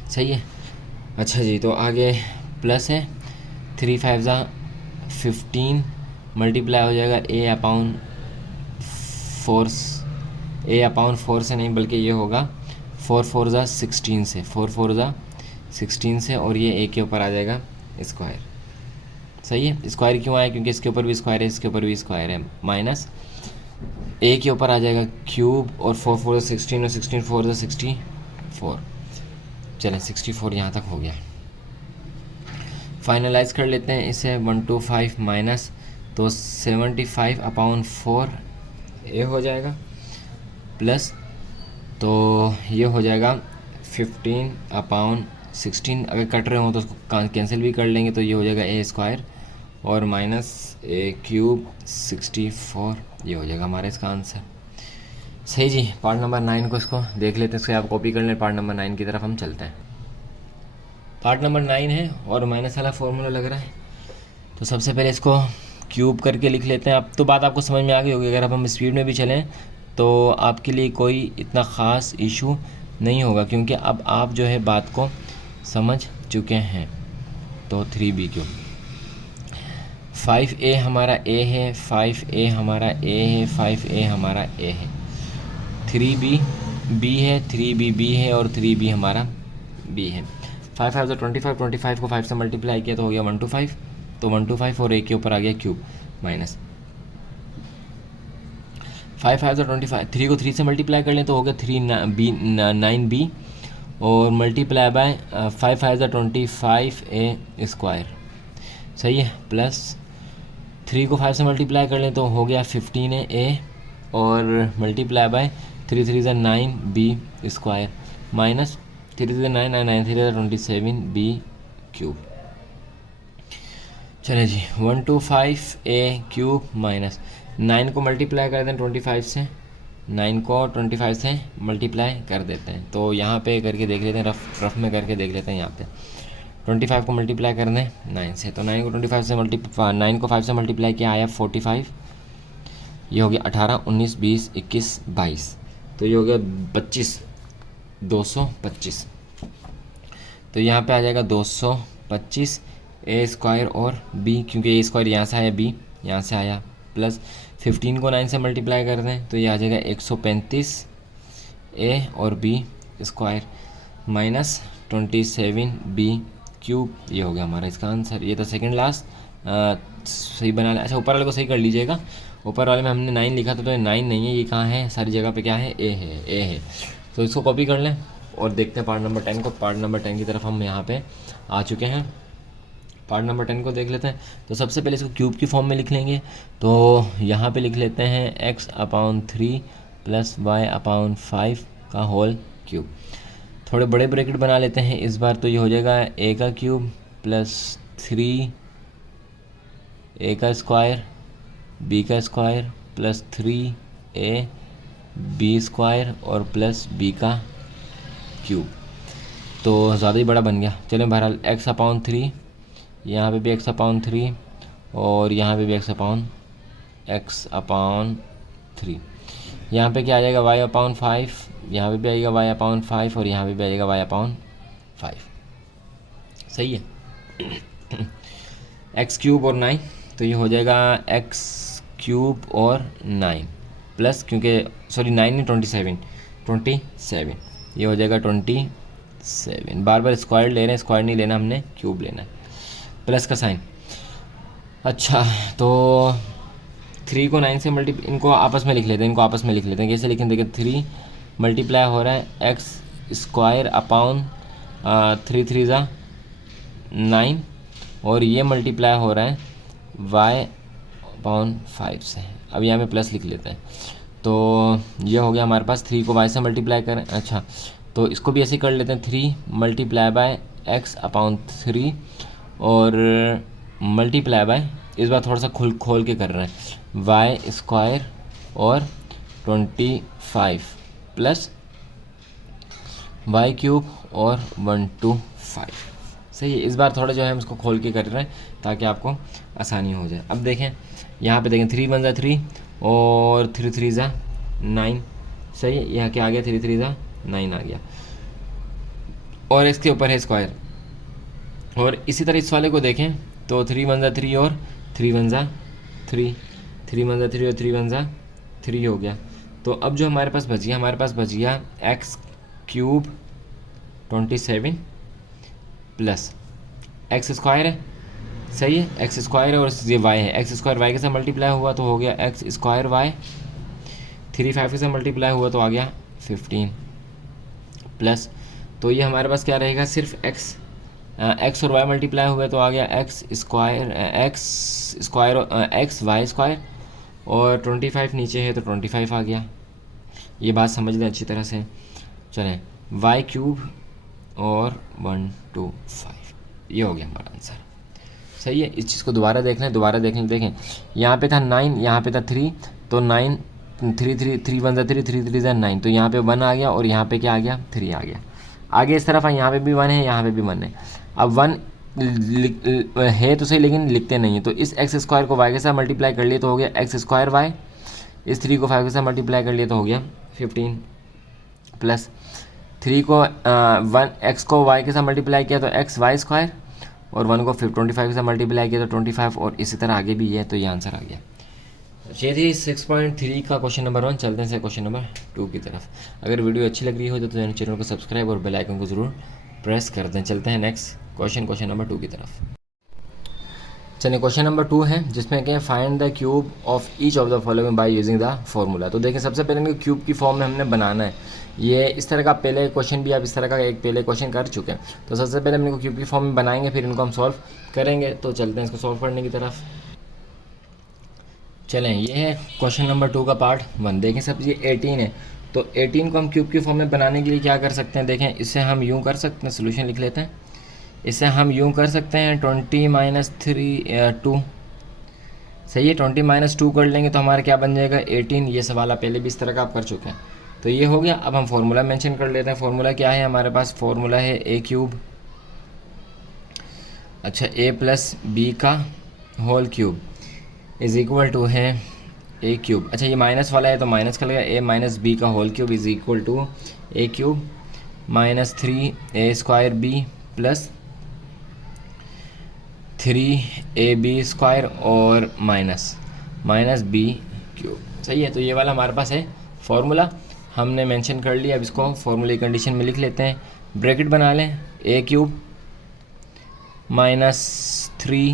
सही है। अच्छा जी, तो आगे प्लस है 3 5 ज़ा 15 मल्टीप्लाई हो जाएगा A/4 से नहीं बल्कि ये होगा 4 4 ज़ा 16 से, 4 4 ज़ा 16 से, और ये ए के ऊपर आ जाएगा स्क्वायर। सही है। स्क्वायर क्यों आया, क्योंकि इसके ऊपर भी स्क्वायर है, इसके ऊपर भी स्क्वायर है। माइनस ए के ऊपर आ जाएगा क्यूब, और 4 4 ज़ा 16 और 16 4 ज़ा 64। चलें 64 यहाँ तक हो गया। फाइनलाइज कर लेते हैं इसे। 125 माइनस, तो 75/4 ए हो जाएगा, प्लस तो ये हो जाएगा 15/16। अगर कट रहे हो तो उसको कैंसिल भी कर लेंगे, तो ये हो जाएगा A² और माइनस A³ 64। ये हो जाएगा हमारा इसका आंसर। सही जी। पार्ट नंबर 9 को इसको देख लेते हैं, इसको आप कॉपी कर लें। पार्ट नंबर 9 की तरफ हम चलते हैं। पार्ट नंबर 9 है और माइनस वाला फॉर्मूला लग रहा है। तो सबसे पहले इसको क्यूब करके लिख लेते हैं। अब तो बात आपको समझ में आ गई होगी। अगर अब हम स्पीड में भी चलें तो आपके लिए कोई इतना ख़ास इशू नहीं होगा, क्योंकि अब आप जो है बात को समझ चुके हैं। तो 3B³ 5A हमारा A है, 5A हमारा A है, 5A हमारा A है। 3B B है, 3B B है, और 3B हमारा B है। 5 5 25, 25 को 5 से मल्टीप्लाई किया तो हो गया 125। तो 125 और A के ऊपर आ गया क्यूब, माइनस 5 5 25। 3 को 3 से मल्टीप्लाई कर लें तो हो गया 9B, और मल्टीप्लाई बाय 5 5 25A²। सही है। प्लस 3 को 5 से मल्टीप्लाई कर लें तो हो गया 15A, और multiply by 3 3 9B², minus 3 3 9 9 9 3 27B³। चलिए जी, 125A³ माइनस 9 को मल्टीप्लाई कर दें 25 से, 9 को 25 से मल्टीप्लाई कर देते हैं। तो यहाँ पे करके देख लेते हैं, रफ में करके देख लेते हैं। यहाँ पे 25 को मल्टीप्लाई कर दें 9 से, तो 9 को 25 से 9 को 5 से मल्टीप्लाई किया आया 45। ये हो गया 18 19 20 21 22, तो ये हो गया 25, 225। तो यहाँ पे आ जाएगा 225 A² और B, क्योंकि A² यहाँ से आया, B यहाँ से आया, प्लस 15 को 9 से मल्टीप्लाई कर दें तो ये आ जाएगा 135 A और B², माइनस 27B³। ये हो गया हमारा इसका आंसर। ये तो सेकंड लास्ट सही बना लिया। अच्छा, ऊपर वाले को सही कर लीजिएगा। ऊपर वाले में हमने 9 लिखा था, तो ये 9 नहीं है, ये कहाँ है, सारी जगह पे क्या है, ए है, ए है। तो इसको कॉपी कर लें और देखते हैं पार्ट नंबर 10 को। पार्ट नंबर 10 की तरफ हम यहाँ पे आ चुके हैं। पार्ट नंबर 10 को देख लेते हैं। तो सबसे पहले इसको क्यूब की फॉर्म में लिख लेंगे। तो यहाँ पे लिख लेते हैं x/3 + y/5 का होल क्यूब। थोड़े बड़े ब्रैकेट बना लेते हैं इस बार। तो ये हो जाएगा a का क्यूब प्लस 3 a का स्क्वायर, b का स्क्वायर प्लस 3a b² और प्लस b का क्यूब। तो ज़्यादा ही बड़ा बन गया। चलो बहरहाल x/3, यहाँ पे भी x/3 और यहाँ पे भी x/3। यहाँ पे क्या आ जाएगा y/5, यहाँ पे भी आएगा y/5 और यहाँ पे भी आ जाएगा y/5। सही है। x³ और 9, तो ये हो जाएगा x³ और 9 प्लस, क्योंकि सॉरी 9 नहीं 27, ये हो जाएगा 27। बार बार स्क्वायर ले रहे हैं, स्क्वायर नहीं लेना हमने, क्यूब लेना है। प्लस का साइन। अच्छा, तो 3 को 9 से इनको आपस में लिख लेते हैं, कैसे लिखें देखिए, 3 मल्टीप्लाई हो रहा है एक्स स्क्वायर अपॉन 3 3 ज़ा 9, और ये मल्टीप्लाई हो रहा है वाई अपॉन 5 से। अब यहाँ पे प्लस लिख लेते हैं, तो ये हो गया हमारे पास, 3 को वाई से मल्टीप्लाई करें। अच्छा, तो इसको भी ऐसे कर लेते हैं, 3 मल्टीप्लाई बाय एक्स अपॉन 3 और मल्टीप्लाई बाय, इस बार थोड़ा सा खोल के कर रहे हैं, वाई स्क्वायर और 25 प्लस वाई क्यूब और 125। सही है, इस बार थोड़ा जो है हम इसको खोल के कर रहे हैं ताकि आपको आसानी हो जाए। अब देखें यहाँ पे देखें, 3 1 ज़ा 3 और 3 3 ज़ा 9। सही है, यहाँ क्या आ गया, 3 3 ज़ा 9 आ गया, और इसके ऊपर है स्क्वायर। और इसी तरह इस वाले को देखें तो 3 1 ज़ा 3 और 3 1 ज़ा 3, 3 1 ज़ा 3 और 3 1 ज़ा 3 हो गया। तो अब जो हमारे पास बच गया x cube 27 plus x square है। सही है, एक्स स्क्वायर है और ये वाई है, एक्स स्क्वायर वाई के साथ मल्टीप्लाई हुआ तो हो गया एक्स स्क्वायर वाई, 3 5 के साथ मल्टीप्लाई हुआ तो आ गया 15 प्लस, तो ये हमारे पास क्या रहेगा, सिर्फ एक्स और वाई मल्टीप्लाई हुआ तो आ गया x square x y square, और 25 नीचे है तो 25 आ गया। ये बात समझ लें अच्छी तरह से। चलें, वाई क्यूब और 125, ये हो गया हमारा आंसर। सही है, इस चीज़ को दोबारा देख लें, देखें यहाँ पे था 9, यहाँ पे था 3, तो 9 3 1 ज़ा 3 3 3 ज़ा 9, तो यहाँ पे 1 आ गया और यहाँ पे क्या आ गया, 3 आ गया। आगे इस तरफ यहाँ पे भी 1 है, यहाँ पे भी 1 है। अब 1 है तो सही, लेकिन लिखते नहीं है, तो इस एक्स स्क्वायर को वाई के साथ मल्टीप्लाई कर लिए तो हो गया एक्स स्क्वायर वाई, इस 3 को 5 के साथ मल्टीप्लाई कर लिए तो हो गया 15 प्लस 3 को 1 एक्स को वाई के साथ मल्टीप्लाई किया तो एक्स वाई स्क्वायर, और 1 को 25 से मल्टीप्लाई किया तो 25, और इसी तरह आगे भी है, तो ये आंसर आ गया। ये थी 6.3 का क्वेश्चन नंबर 1। चलते हैं क्वेश्चन नंबर 2 की तरफ। अगर वीडियो अच्छी लग रही हो तो चैनल को सब्सक्राइब और बेल आइकन को ज़रूर प्रेस कर दें। चलते हैं नेक्स्ट क्वेश्चन नंबर 2 की तरफ। चलिए, क्वेश्चन नंबर 2 है जिसमें क्या, find the cube of each of the following by using the formula. तो देखिए, सबसे पहले इनको क्यूब की फॉर्म में हमने बनाना है। ये इस तरह का पहले क्वेश्चन भी आप इस तरह का एक पहले क्वेश्चन कर चुके हैं, तो सबसे पहले हम इनको क्यूब की फॉर्म में बनाएंगे, फिर इनको हम सॉल्व करेंगे। तो चलते हैं इसको सॉल्व करने की तरफ। चलें, ये है क्वेश्चन नंबर 2 का पार्ट 1। देखें सब, ये 18 है, तो 18 को हम क्यूब की फॉर्म में बनाने के लिए क्या कर सकते हैं, देखें इससे हम यूँ कर सकते हैं, सोल्यूशन लिख लेते हैं। इससे हम यूँ कर सकते हैं 20 - 3 2। सही है, 20 - 2 कर लेंगे तो हमारा क्या बन जाएगा 18। ये सवाल आप पहले भी इस तरह का आप कर चुके हैं, तो ये हो गया। अब हम फार्मूला मेंशन कर लेते हैं। फार्मूला क्या है हमारे पास, फार्मूला है ए क्यूब, अच्छा ए प्लस बी का whole cube is equal to है ए क्यूब। अच्छा, ये माइनस वाला है तो माइनस कर लेगा, ए माइनस बी का whole cube is equal to a cube minus 3a² b plus 3ab square और माइनस बी क्यूब। सही है, तो ये वाला हमारे पास है फॉर्मूला, हमने मेंशन कर लिया। अब इसको फॉर्मूले की कंडीशन में लिख लेते हैं। ब्रैकेट बना लें, ए cube minus 3ab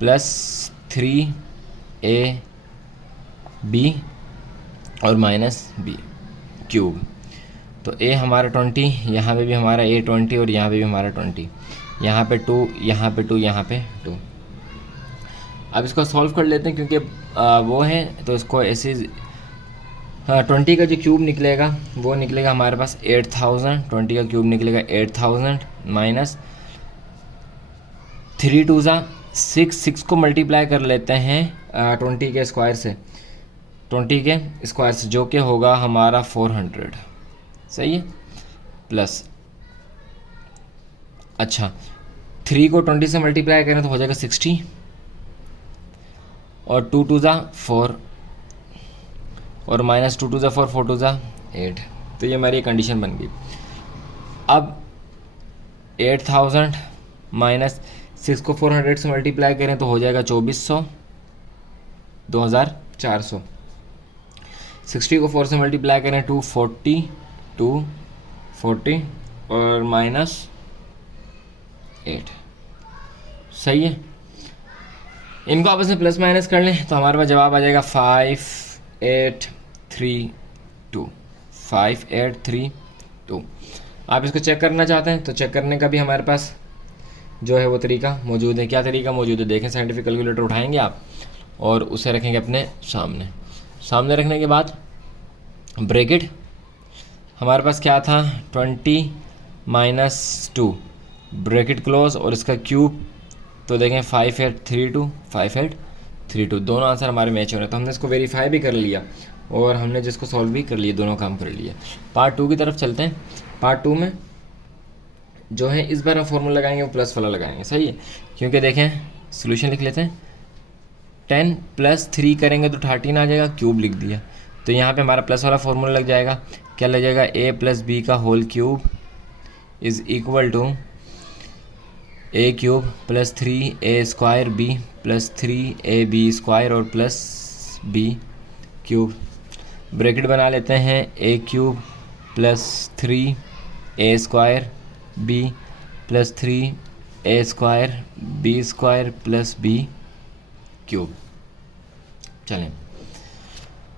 plus 3ab और माइनस बी क्यूब। तो ए हमारा 20, यहाँ पे भी हमारा ए 20 और यहाँ पे भी हमारा 20, यहाँ पे 2, यहाँ पे 2, यहाँ पे 2। अब इसको सॉल्व कर लेते हैं, क्योंकि वो है तो इसको ऐसे 20 का जो क्यूब निकलेगा वो निकलेगा हमारे पास 8000। 20 का क्यूब निकलेगा 8000 माइनस 3 2 ज़ा 6 को मल्टीप्लाई कर लेते हैं 20 के स्क्वायर से, 20 के स्क्वायर से, जो कि होगा हमारा 400। सही है, प्लस अच्छा 3 को 20 से मल्टीप्लाई करें तो हो जाएगा 60, और 2 2 ज़ा 4 और माइनस 2 2 ज़ा 4, 4 2 ज़ा 8। तो ये हमारी कंडीशन बन गई। अब 8000 माइनस 6 को 400 से मल्टीप्लाई करें तो हो जाएगा 2400, 2400। 60 को 4 से मल्टीप्लाई करें 240, 240 और -8। सही है। इनको आपस में प्लस माइनस कर लें तो हमारे पास जवाब आ जाएगा 5832। 5832। आप इसको चेक करना चाहते हैं तो चेक करने का भी हमारे पास जो है वो तरीका मौजूद है। क्या तरीका मौजूद है देखें, साइंटिफिक कैलकुलेटर उठाएंगे आप और उसे रखेंगे अपने सामने। सामने रखने के बाद ब्रैकेट हमारे पास क्या था 20 - 2 ब्रैकेट क्लोज और इसका क्यूब तो देखें 5832 दोनों आंसर हमारे मैच हो रहे हैं। तो हमने इसको वेरीफाई भी कर लिया और हमने जिसको सॉल्व भी कर लिया, दोनों काम कर लिए। पार्ट 2 की तरफ चलते हैं। पार्ट 2 में जो है इस बार हम फॉर्मूला लगाएंगे वो प्लस वाला लगाएंगे। सही है, क्योंकि देखें सोल्यूशन लिख लेते हैं। 10 + 3 करेंगे तो 13 आ जाएगा, क्यूब लिख दिया तो यहाँ पे हमारा प्लस वाला फॉर्मूला लग जाएगा। क्या लग जाएगा, a + b का whole cube is equal to a³ + 3a² b + 3ab² और +b³। ब्रैकेट बना लेते हैं a³ + 3a² b + 3a² b² + b³। चलें,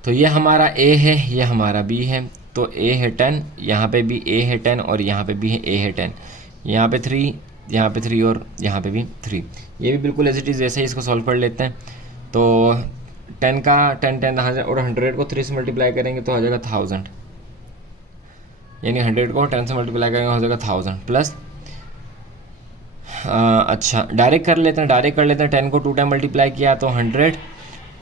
तो ये हमारा a है, ये हमारा b है। तो a है 10, यहाँ पे भी a है 10 और यहाँ पे भी a है 10। यहाँ पे 3, यहाँ पे 3 और यहाँ पे भी 3। ये भी बिल्कुल एज इट इज़ वैसे ही इसको सॉल्व कर लेते हैं। तो 10 का 10 और 100 को 3 से मल्टीप्लाई करेंगे तो हो जाएगा 1000, यानी 100 को 10 से मल्टीप्लाई करेंगे हो जाएगा 1000 प्लस अच्छा डायरेक्ट कर लेते हैं। 10 को 2 टाइम मल्टीप्लाई किया तो 100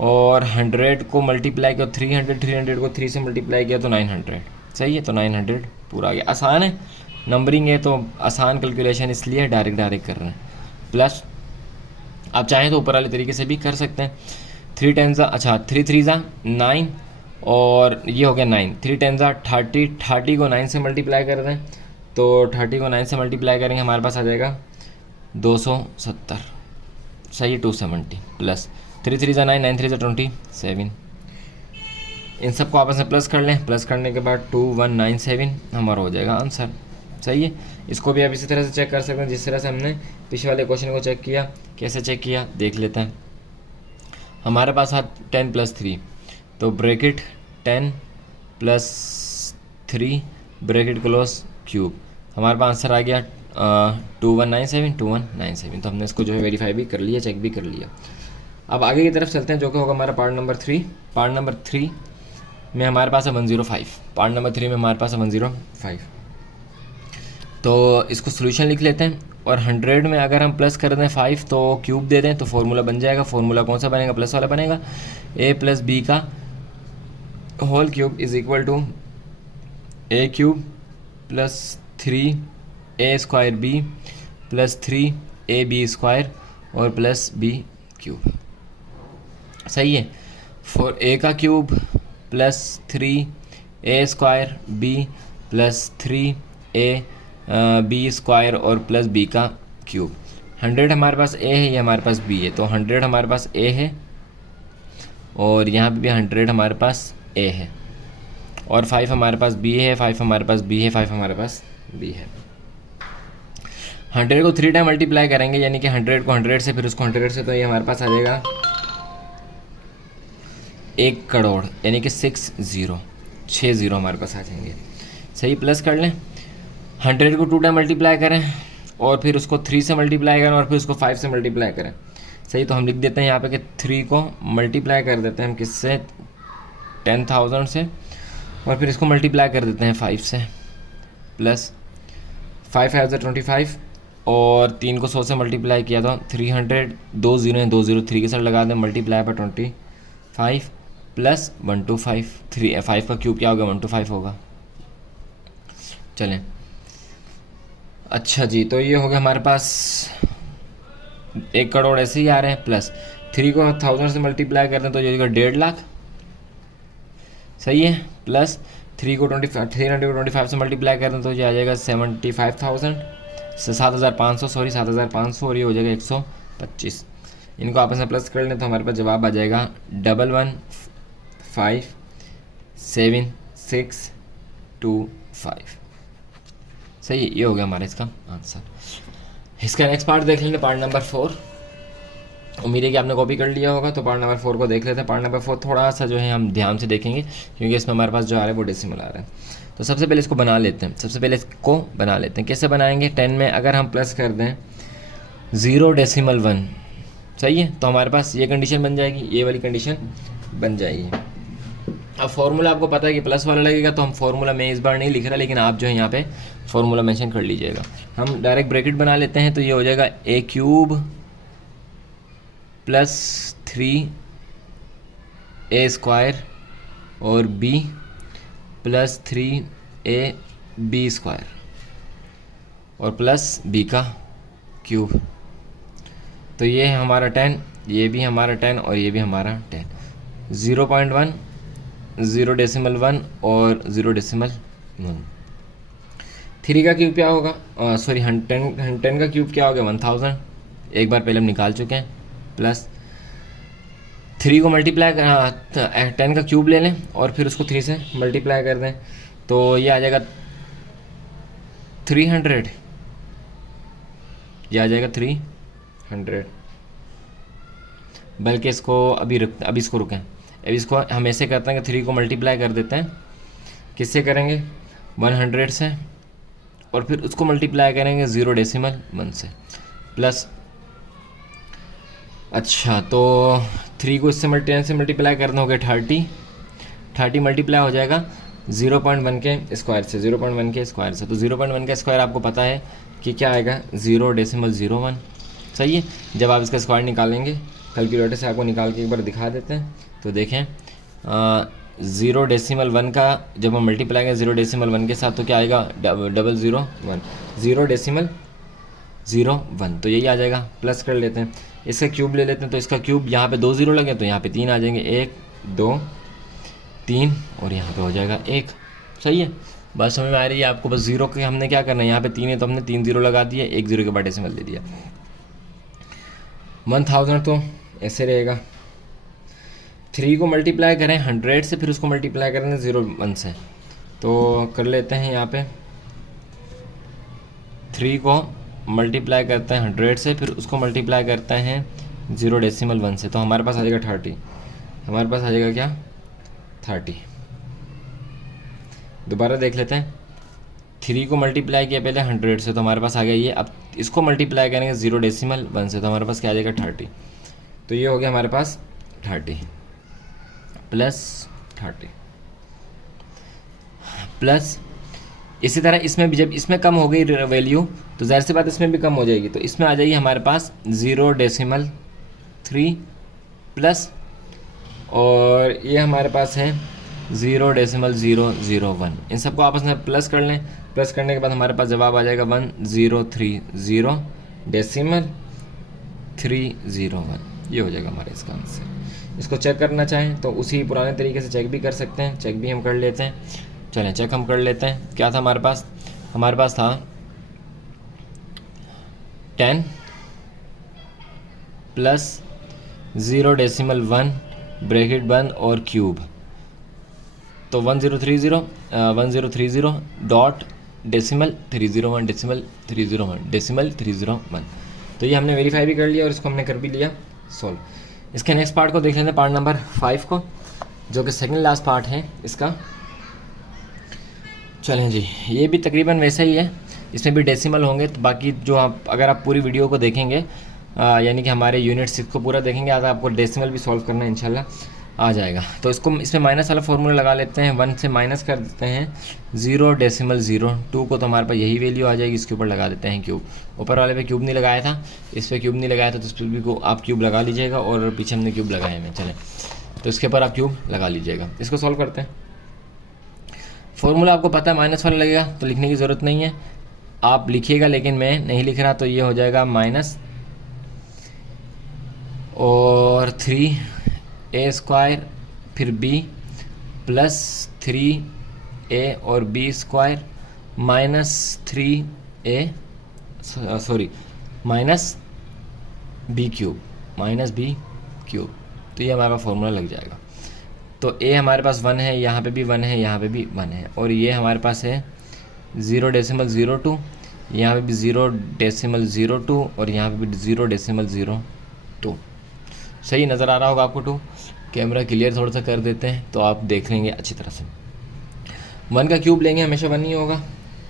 और 100 को मल्टीप्लाई किया 300 को 3 से मल्टीप्लाई किया तो 900। सही है, तो 900 पूरा आ गया। आसान है, नंबरिंग है तो आसान कैलकुलेशन इसलिए डायरेक्ट कर रहे हैं। प्लस आप चाहें तो ऊपर वाले तरीके से भी कर सकते हैं। 3 10 अच्छा 3 3 9 और ये हो गया 9, 3 10 30, 30 को 9 से मल्टीप्लाई कर दें तो 30 को 9 से मल्टीप्लाई करेंगे हमारे पास आ जाएगा 270। सही है, 270 प्लस 3 3 9 9 3 27। इन सबको आपस में प्लस कर लें। प्लस करने के बाद 2197 हमारा हो जाएगा आंसर। सही है, इसको भी आप इसी तरह से चेक कर सकते हैं जिस तरह से हमने पिछले वाले क्वेश्चन को चेक किया। कैसे चेक किया देख लेते हैं। हमारे पास है 10 + 3 तो ब्रैकेट 10 + 3 ब्रैकेट क्लोज क्यूब, हमारे पास आंसर आ गया 2197। तो हमने इसको जो है वेरीफाई भी कर लिया, चेक भी कर लिया। अब आगे की तरफ चलते हैं जो कि होगा हमारा पार्ट नंबर 3। पार्ट नंबर 3 में हमारे पास है 105। पार्ट नंबर 3 में हमारे पास है 105। तो इसको सोल्यूशन लिख लेते हैं और 100 में अगर हम प्लस कर दें 5 तो क्यूब दे दें तो फार्मूला बन जाएगा। फार्मूला कौन सा बनेगा, प्लस वाला बनेगा। a + b का whole cube is equal to a³ + 3a² b + 3ab² और +b³। सही है, फॉर a का क्यूब + 3a² b + 3ab² और +b का क्यूब। 100 हमारे पास a है, ये हमारे पास b है तो 100 हमारे पास a है और यहाँ पे भी 100 हमारे पास a है और 5 हमारे पास b है, 5 हमारे पास b है, 5 हमारे पास b है। 100 को 3 टाइम मल्टीप्लाई करेंगे यानी कि 100 को 100 से फिर उसको 100 से तो ये हमारे पास आ जाएगा 1 करोड़ यानी कि 6 0 हमारे पास आ जाएंगे। सही, प्लस कर लें। 100 को 2 टाइम मल्टीप्लाई करें और फिर उसको 3 से मल्टीप्लाई करें और फिर उसको 5 से मल्टीप्लाई करें। सही, तो हम लिख देते हैं यहाँ पे कि 3 को मल्टीप्लाई कर देते हैं हम किससे 10,000 से और फिर इसको मल्टीप्लाई कर देते हैं 5 से प्लस 5 5 25 और 3 को 100 से मल्टीप्लाई किया तो 300, 2 0 हैं 2 0 3 के साथ लगा दें मल्टीप्लाई पर 25 प्लस 125 3 5 का क्यूब क्या होगा 125 होगा। चलें, अच्छा जी, तो ये हो गया हमारे पास 1 करोड़ ऐसे ही आ रहे हैं प्लस 3 को 1000 से मल्टीप्लाई कर दें तो ये होगा 1.5 लाख। सही है, प्लस 325 से मल्टीप्लाई कर दें तो ये आ जाएगा 75,000 से 7,500 सॉरी 7,500 और ये हो जाएगा 125। इनको आपस में प्लस कर लें तो हमारे पास जवाब आ जाएगा 1157,625। सही है, ये हो गया हमारा इसका आंसर। इसका नेक्स्ट पार्ट देख लेंगे, पार्ट नंबर 4। उम्मीद है कि आपने कॉपी कर लिया होगा। तो पार्ट नंबर 4 को देख लेते हैं। पार्ट नंबर 4 थोड़ा सा जो है हम ध्यान से देखेंगे, क्योंकि इसमें हमारे पास जो आ रहा है वो डेसिमल आ रहा है। तो सबसे पहले इसको बना लेते हैं। सबसे पहले इसको बना लेते हैं। कैसे बनाएंगे? 10 में अगर हम प्लस कर दें 0.1, सही है, तो हमारे पास ये कंडीशन बन जाएगी, ये वाली कंडीशन बन जाएगी। अब फार्मूला आपको पता है कि प्लस वाला लगेगा, तो हम फार्मूला में इस बार नहीं लिख रहा, लेकिन आप जो है यहाँ पे फार्मूला मेंशन कर लीजिएगा। हम डायरेक्ट ब्रैकेट बना लेते हैं। तो ये हो जाएगा a³ प्लस 3a² और b प्लस 3ab² और प्लस b का क्यूब। तो ये है हमारा 10, ये भी हमारा 10 और ये भी हमारा 10। 0.1, 0.1 और 0.1। 3 का क्यूब क्या होगा? सॉरी 10 का क्यूब क्या होगा? 1000। एक बार पहले हम निकाल चुके हैं। प्लस 3 को मल्टीप्लाई 10 का क्यूब ले लें और फिर उसको 3 से मल्टीप्लाई कर दें, तो ये आ जाएगा 300। ये आ जाएगा 300। बल्कि इसको अभी इसको रुकें। अब इसको हम ऐसे करते हैं कि 3 को मल्टीप्लाई कर देते हैं। किससे करेंगे? 100 से, और फिर उसको मल्टीप्लाई करेंगे 0.1 से। प्लस अच्छा, तो 3 को इससे 10 से मल्टीप्लाई करना होगा 30 मल्टीप्लाई हो जाएगा 0.1 के स्क्वायर से। 0.1 के स्क्वायर से, तो 0.1 का स्क्वायर आपको पता है कि क्या आएगा? 0.01। सही है। जब आप इसका स्क्वायर निकालेंगे, कैलकुलेटर से आपको निकाल के एक बार दिखा देते हैं, तो देखें 0.1 का जब हम मल्टीप्लाई करें 0.1 के साथ, तो क्या आएगा? 0.001। 0.01, तो यही आ जाएगा। प्लस कर लेते हैं, इसका क्यूब ले लेते हैं। तो इसका क्यूब यहाँ पे 2 0 लगे, तो यहाँ पे 3 आ जाएंगे। 1 2 3 और यहाँ पे हो जाएगा 1। सही है, बस समझ में आ रही है आपको? बस 0 के हमने क्या करना है, यहाँ पे 3 है तो हमने 3 0 लगा दिए, 1 0 के बाद डेसिमल दे दिया। 1000 तो ऐसे रहेगा। 3 को मल्टीप्लाई करें 100 से, फिर उसको मल्टीप्लाई करें 0.1 से, तो कर लेते हैं यहाँ पे 3 को मल्टीप्लाई करते हैं 100 से, फिर उसको मल्टीप्लाई करते हैं 0.1 से, तो हमारे पास आ जाएगा 30। हमारे पास आ जाएगा क्या? 30। दोबारा देख लेते हैं। 3 को मल्टीप्लाई किया पहले 100 से, तो हमारे पास आ गया ये। अब इसको मल्टीप्लाई करेंगे 0.1 से, तो हमारे पास क्या आ जाएगा? 30। तो ये हो गया हमारे पास 30 प्लस 30 प्लस। इसी तरह इसमें भी जब इसमें कम हो गई वैल्यू, तो ज़ाहिर सी बात इसमें भी कम हो जाएगी। तो इसमें आ जाएगी हमारे पास 0.3 प्लस, और ये हमारे पास है 0.001। इन सबको आपस में प्लस कर लें। प्लस करने के बाद हमारे पास जवाब आ जाएगा 1030.301। ये हो जाएगा हमारा इसका आंसर। इसको चेक करना चाहें तो उसी पुराने तरीके से चेक भी कर सकते हैं। चेक भी हम कर लेते हैं। चलें चेक हम कर लेते हैं। क्या था हमारे पास? हमारे पास था 10 प्लस 0.1 ब्रैकेट बंद और क्यूब, तो 1030 डॉट डेसिमल 301 डेसिमल 301 डेसिमल 301। तो ये हमने वेरीफाई भी कर लिया और इसको हमने कर भी लिया सॉल्व। इसके नेक्स्ट पार्ट को देख लेते हैं, पार्ट नंबर 5 को, जो कि सेकंड लास्ट पार्ट है इसका। चलें जी, ये भी तकरीबन वैसा ही है, इसमें भी डेसिमल होंगे। तो बाकी जो आप अगर आप पूरी वीडियो को देखेंगे, यानी कि हमारे यूनिट 6 को पूरा देखेंगे, आज आपको डेसिमल भी सॉल्व करना है इंशाल्लाह आ जाएगा। तो इसको इसमें माइनस वाला फॉर्मूला लगा लेते हैं। 1 से माइनस कर देते हैं 0.02 को, तो हमारे पास यही वैल्यू आ जाएगी। इसके ऊपर लगा देते हैं क्यूब। ऊपर वाले पे क्यूब नहीं लगाया था, इस पर क्यूब नहीं लगाया था, तो इस पर भी को आप क्यूब लगा लीजिएगा, और पीछे हमने क्यूब लगाए हैं। चलें, तो इसके ऊपर आप क्यूब लगा लीजिएगा। इसको सॉल्व करते हैं। फॉर्मूला आपको पता है माइनस वाला लगेगा, तो लिखने की ज़रूरत नहीं है, आप लिखिएगा, लेकिन मैं नहीं लिख रहा। तो ये हो जाएगा माइनस और 3a² फिर b प्लस 3a और b² minus 3a minus b³ minus b³। तो ये हमारा फॉर्मूला लग जाएगा। तो a हमारे पास 1 है, यहाँ पे भी 1 है, यहाँ पे भी 1 है, और ये हमारे पास है 0.02, यहाँ पे भी 0.02 और यहाँ पे भी 0.02। सही नज़र आ रहा होगा आपको 2। कैमरा क्लियर थोड़ा सा कर देते हैं तो आप देख लेंगे अच्छी तरह से। 1 का क्यूब लेंगे, हमेशा 1 ही होगा।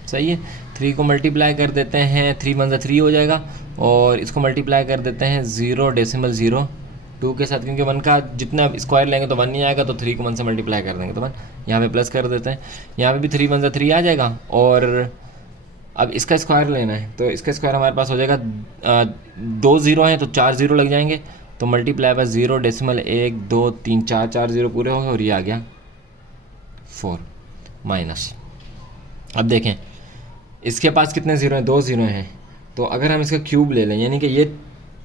सही है। 3 को मल्टीप्लाई कर देते हैं, 3 1 3 हो जाएगा, और इसको मल्टीप्लाई कर देते हैं 0.02 के साथ, क्योंकि 1 का जितना स्क्वायर लेंगे तो 1 नहीं आएगा, तो 3 को 1 से मल्टीप्लाई कर देंगे तो 1। यहाँ पे प्लस कर देते हैं, यहाँ पे भी 3 1 3 आ जाएगा, और अब इसका स्क्वायर लेना है तो इसका स्क्वायर हमारे पास हो जाएगा 2 0 हैं तो 4 0 लग जाएंगे, तो मल्टीप्लाई बाय 0.1 2 3 4 0 पूरे हो गए, और ये आ गया 4 माइनस। अब देखें इसके पास कितने ज़ीरो हैं, 2 ज़ीरो हैं, तो अगर हम इसका क्यूब ले लें, यानी कि ये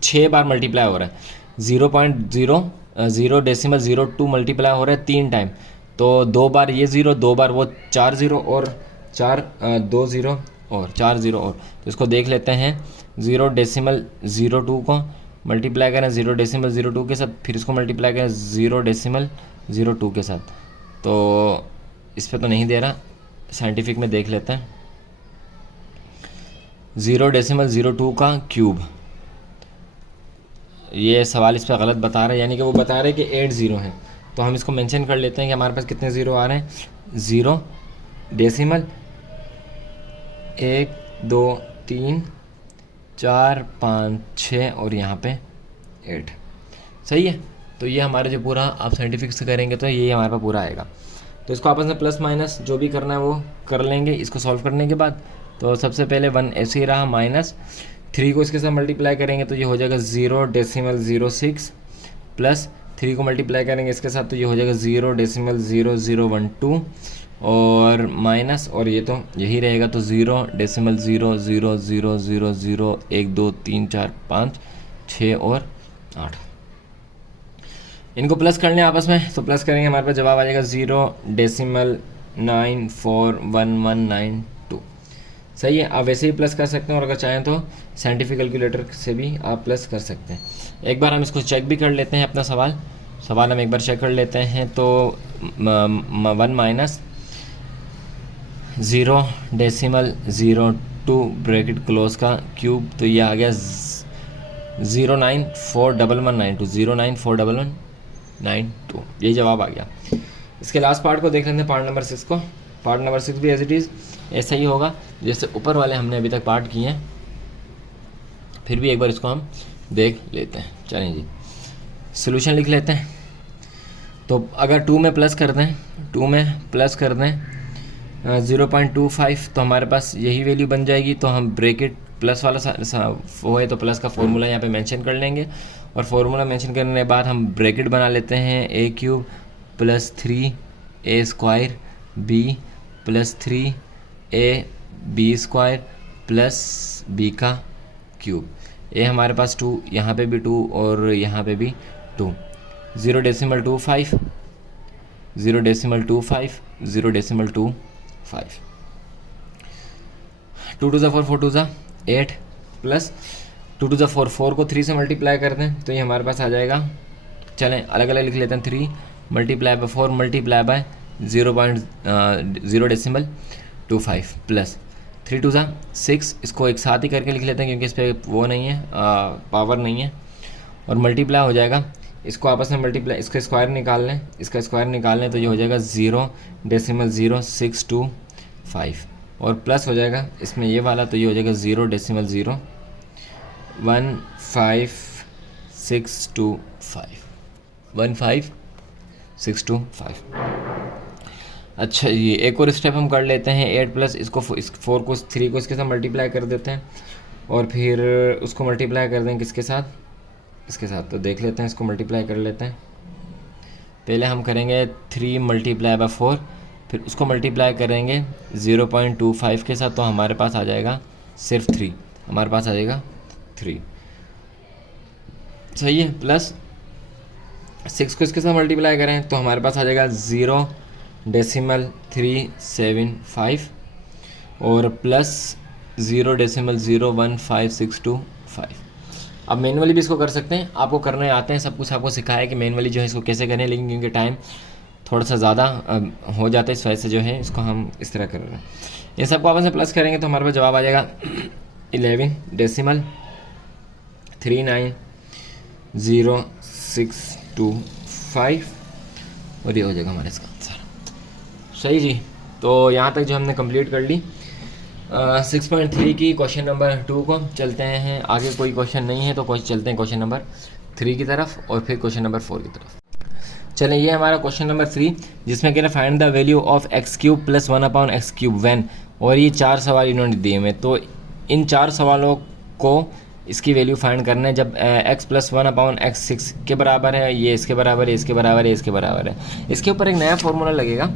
6 बार मल्टीप्लाई हो रहा है, 0.002 मल्टीप्लाई हो रहा है 3 टाइम, तो 2 बार ये ज़ीरो, 2 बार वो 4 ज़ीरो, और 2 ज़ीरो और 4 ज़ीरो, और तो इसको देख लेते हैं। 0.02 को मल्टीप्लाई करें 0.02 के साथ, फिर इसको मल्टीप्लाई करें 0.02 के साथ, तो इस पर तो नहीं दे रहा, साइंटिफिक में देख लेते हैं। 0.02 का क्यूब, ये सवाल इस पर गलत बता रहा है, यानी कि वो बता रहे हैं कि 8 ज़ीरो हैं, तो हम इसको मेंशन कर लेते हैं कि हमारे पास कितने ज़ीरो आ रहे हैं। 0.1 2 3 4 5 6 और यहाँ पे 8। सही है। तो ये हमारे जो पूरा आप साइंटिफिक से करेंगे तो ये हमारे पास पूरा आएगा। तो इसको आपस में प्लस माइनस जो भी करना है वो कर लेंगे इसको सॉल्व करने के बाद। तो सबसे पहले 1 ऐसे ही रहा, माइनस 3 को इसके साथ मल्टीप्लाई करेंगे तो ये हो जाएगा 0.06, प्लस 3 को मल्टीप्लाई करेंगे इसके साथ तो ये हो जाएगा 0.0012, और माइनस, और ये तो यही रहेगा, तो 0.0000001 2 3 4 5 6 और 8। इनको प्लस करने आपस में, तो प्लस करेंगे हमारे पास जवाब आ जाएगा 0.9419192। सही है। आप वैसे ही प्लस कर सकते हैं, और अगर चाहें तो साइंटिफिक कैलकुलेटर से भी आप प्लस कर सकते हैं। एक बार हम इसको चेक भी कर लेते हैं, अपना सवाल हम एक बार चेक कर लेते हैं। तो 1 माइनस 0.02 ब्रैकेट क्लोज का क्यूब, तो ये आ गया 0941192, 0941192, यही जवाब आ गया। इसके लास्ट पार्ट को देख लेते हैं, पार्ट नंबर 6 को। पार्ट नंबर 6 भी एज इट इज़ ऐसा ही होगा जैसे ऊपर वाले हमने अभी तक पार्ट किए हैं, फिर भी एक बार इसको हम देख लेते हैं। चलें जी, सॉल्यूशन लिख लेते हैं। तो अगर 2 में प्लस कर दें 0.25, तो हमारे पास यही वैल्यू बन जाएगी। तो हम ब्रैकेट प्लस वाला वो है तो प्लस का फॉर्मूला यहाँ पे मेंशन कर लेंगे, और फार्मूला मेंशन करने के बाद हम ब्रैकेट बना लेते हैं a³ + 3a² b + 3ab² + b का क्यूब। ए हमारे पास 2, यहाँ पे भी 2 और यहाँ पे भी 2। 0.25 0.25 0.25 2 to the 4 4 to the 8 plus 2 to the 4 4 को 3 से मल्टीप्लाई कर दें तो ये हमारे पास आ जाएगा। चलें अलग अलग लिख लेते हैं। 3 multiply by 4 multiply by 0.25 plus 3 to the 6, इसको एक साथ ही करके लिख लेते हैं क्योंकि इस पर वो नहीं है, पावर नहीं है, और मल्टीप्लाई हो जाएगा। इसको आपस में मल्टीप्लाई, इसका स्क्वायर निकाल लें, तो ये हो जाएगा 0.0625, और प्लस हो जाएगा इसमें ये वाला, तो ये हो जाएगा 0.01565 अच्छा, ये एक और स्टेप हम कर लेते हैं। 8 प्लस इसको 4 को 3 को इसके साथ मल्टीप्लाई कर देते हैं, और फिर उसको मल्टीप्लाई कर दें किसके साथ, इसके साथ। तो देख लेते हैं, इसको मल्टीप्लाई कर लेते हैं। पहले हम करेंगे 3 मल्टीप्लाई बाय 4, फिर उसको मल्टीप्लाई करेंगे 0.25 के साथ, तो हमारे पास आ जाएगा सिर्फ 3, हमारे पास आ जाएगा 3। सही है। प्लस 6 को इसके साथ मल्टीप्लाई करें तो हमारे पास आ जाएगा 0.375, और प्लस 0.015625। अब मैनुअली भी इसको कर सकते हैं, आपको करने आते हैं, सब कुछ आपको सिखाया कि मैनुअली जो है इसको कैसे करें, लेकिन क्योंकि टाइम थोड़ा सा ज़्यादा हो जाता है, इस वजह से जो है इसको हम इस तरह कर रहे हैं। इन सबको आपस में प्लस करेंगे तो हमारे पास जवाब आ जाएगा 11.390625 और ये हो जाएगा हमारे इसका आंसर। सही जी, तो यहाँ तक जो हमने कंप्लीट कर ली 6.3 की क्वेश्चन नंबर 2 को। चलते हैं आगे, कोई क्वेश्चन नहीं है तो चलते हैं क्वेश्चन नंबर 3 की तरफ और फिर क्वेश्चन नंबर 4 की तरफ। चलें, ये हमारा क्वेश्चन नंबर 3 जिसमें कह रहे find the value of x cube plus 1/x³ when, और ये 4 सवाल इन्होंने दिए हुए। तो इन 4 सवालों को इसकी वैल्यू फाइंड करना है जब x प्लस 1/x6 के बराबर है, ये इसके बराबर है, इसके बराबर है, इसके बराबर है। इसके ऊपर एक नया फार्मूला लगेगा।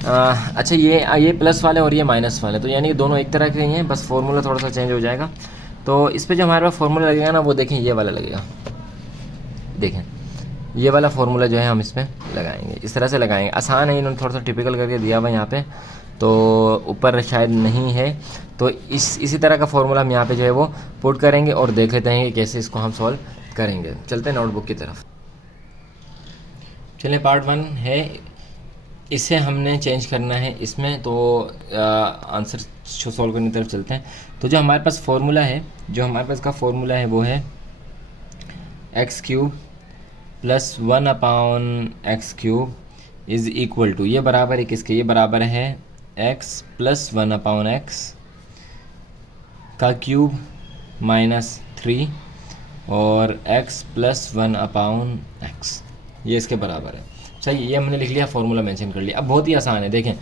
अच्छा, ये प्लस वाले और ये माइनस वाले, तो यानी दोनों एक तरह के ही हैं, बस फार्मूला थोड़ा सा चेंज हो जाएगा। तो इस पर जो हमारे पास फार्मूला लगेगा ना, वो देखें ये वाला लगेगा। देखें ये वाला फार्मूला जो है हम इसमें लगाएंगे, इस तरह से लगाएंगे। आसान है, इन्होंने थोड़ा सा टिपिकल करके दिया हुआ यहाँ पे, तो ऊपर शायद नहीं है। तो इसी तरह का फार्मूला हम यहाँ पे जो है वो पुट करेंगे और देख लेते हैं कि कैसे इसको हम सॉल्व करेंगे। चलते हैं नोटबुक की तरफ। चलिए, पार्ट 1 है, इसे हमने चेंज करना है इसमें, तो आंसर सॉल्व करने की तरफ चलते हैं। तो जो हमारे पास फार्मूला है, जो हमारे पास का फार्मूला है वो है x³ plus 1/x³ is equal to, ये बराबर है किसके, ये बराबर है x प्लस 1/x का क्यूब माइनस 3 और x प्लस 1/x, ये इसके बराबर है। सही, ये हमने लिख लिया, फार्मूला मेंशन कर लिया। अब बहुत ही आसान है, देखें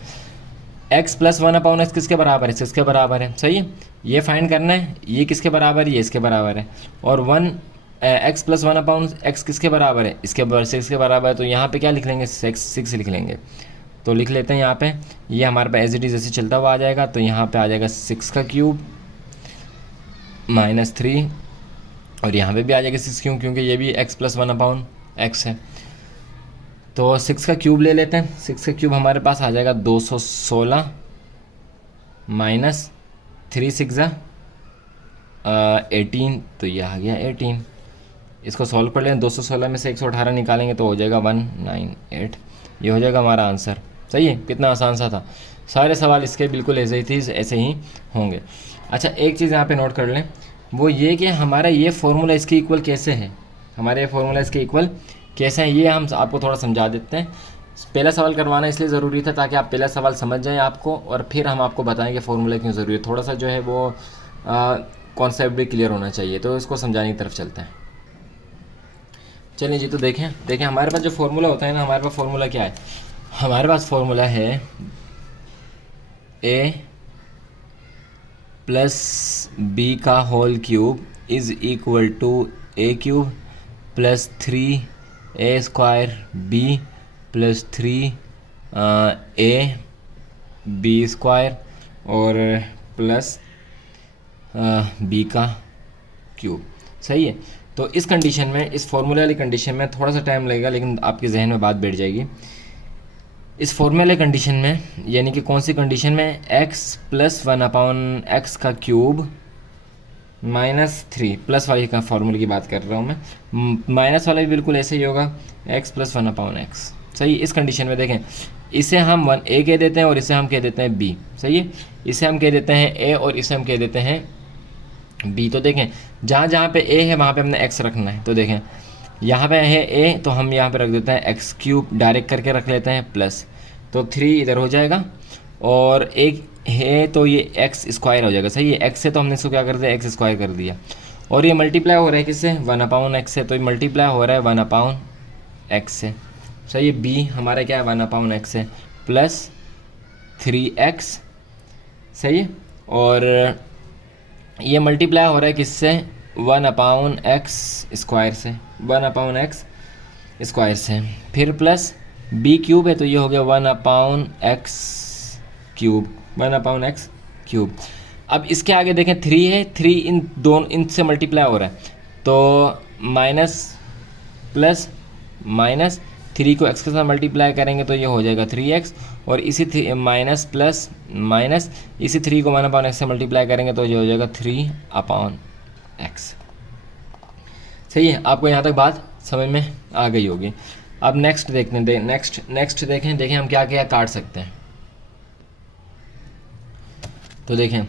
x प्लस 1/x किसके बराबर है, 6 के बराबर है। सही है, ये फाइंड करना है, ये किसके बराबर है, ये इसके बराबर है। और x प्लस 1/x किसके बराबर है, इसके बराबर, 6 के बराबर है। तो यहाँ पे क्या लिख लेंगे, 6 लिख लेंगे। तो लिख लेते हैं यहाँ पे, ये हमारे पास एज इट इज़ ऐसे चलता हुआ आ जाएगा। तो यहाँ पे आ जाएगा 6 का क्यूब माइनस 3, और यहाँ पे भी आ जाएगा 6 क्योंकि ये भी x प्लस 1/x है। तो 6 का क्यूब ले लेते हैं। 6 का क्यूब हमारे पास आ जाएगा 216 माइनस 3 6 18, तो ये आ गया 18। इसको सॉल्व कर लें, 216 में से 118 निकालेंगे तो हो जाएगा 198। ये हो जाएगा हमारा आंसर। सही है, कितना आसान सा था। सारे सवाल इसके बिल्कुल ऐसे ही होंगे। अच्छा, एक चीज़ यहाँ पे नोट कर लें, वो ये कि हमारा ये फार्मूला इसके इक्वल कैसे है, हमारे ये फार्मूला इसके इक्वल कैसे हैं, ये हम आपको थोड़ा समझा देते हैं। पहला सवाल करवाना इसलिए ज़रूरी था ताकि आप पहला सवाल समझ जाएं आपको, और फिर हम आपको बताएं कि फार्मूला क्यों ज़रूरी है। थोड़ा सा जो है वो कॉन्सेप्ट भी क्लियर होना चाहिए, तो इसको समझाने की तरफ चलते हैं। चलिए जी, तो देखें हमारे पास जो फार्मूला होता है ना, हमारे पास फार्मूला क्या है, हमारे पास फार्मूला है a प्लस b का whole cube is equal to a³ plus 3a² b plus 3ab² और प्लस b का क्यूब। सही है, तो इस कंडीशन में, इस फार्मूले वाली कंडीशन में थोड़ा सा टाइम लगेगा, लेकिन आपके जहन में बात बैठ जाएगी। इस फार्मूले कंडीशन में, यानी कि कौन सी कंडीशन में, x प्लस 1/x का क्यूब माइनस 3, प्लस वाली का फार्मूले की बात कर रहा हूँ मैं, माइनस वाला भी बिल्कुल ऐसे ही होगा, x प्लस 1/x। सही, इस कंडीशन में देखें, इसे हम 1a कह देते हैं और इसे हम कह देते हैं b। सही है, इसे हम कह देते हैं a और इसे हम कह देते हैं b। तो देखें, जहाँ पे a है वहाँ पे हमने x रखना है। तो देखें, यहाँ पे है a, तो हम यहाँ पे रख देते हैं x³ डायरेक्ट करके रख लेते हैं प्लस, तो 3 इधर हो जाएगा, और एक है तो ये x² हो जाएगा। सही है, x से तो हमने इसको क्या कर दिया, x² कर दिया, और ये मल्टीप्लाई हो रहा है किससे, 1/x से, तो ये मल्टीप्लाई हो रहा है 1/x से। सही है, b हमारा क्या है, 1/x से प्लस 3x। सही है, और ये मल्टीप्लाई हो रहा है किससे, 1/x² से, 1/x² से, फिर प्लस b³ है तो ये हो गया 1/x³। अब इसके आगे देखें 3 है, 3 इनसे मल्टीप्लाई हो रहा है, तो माइनस प्लस माइनस 3 को x के साथ मल्टीप्लाई करेंगे तो ये हो जाएगा 3x, और इसी माइनस प्लस माइनस इसी 3 को 1/x से मल्टीप्लाई करेंगे तो ये हो जाएगा 3/x। सही है, आपको यहाँ तक बात समझ में आ गई होगी। अब नेक्स्ट देखते हैं, नेक्स्ट देखें हम क्या क्या काट सकते हैं। तो देखें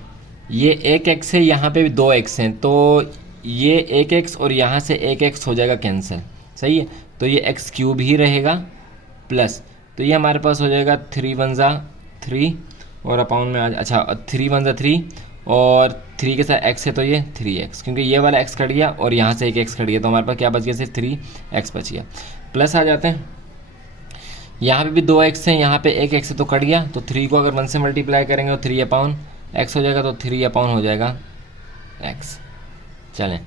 ये एक एक्स है, यहाँ पे भी दो एक्स हैं, तो ये एक एक्स और यहाँ से एक एक्स हो जाएगा कैंसिल, सही है। तो ये एक्स क्यूब ही रहेगा प्लस, तो ये हमारे पास हो जाएगा 3 वन ज़ा 3 और अपाउंड में अच्छा 3 वन ज़ा 3 और 3 के साथ एक्स है तो ये 3x, क्योंकि ये वाला एक्स कट गया और यहाँ से एक एक्स कट गया, तो हमारे पास क्या बच गया, सिर्फ 3x बच गया। प्लस आ जाते हैं, यहाँ पे भी दो एक्स हैं, यहाँ पे एक एक्स है तो कट गया, तो 3 को अगर 1 से मल्टीप्लाई करेंगे तो 3 अपाउंड एक्स हो जाएगा, तो 3 अपाउंड हो जाएगा एक्स। चलें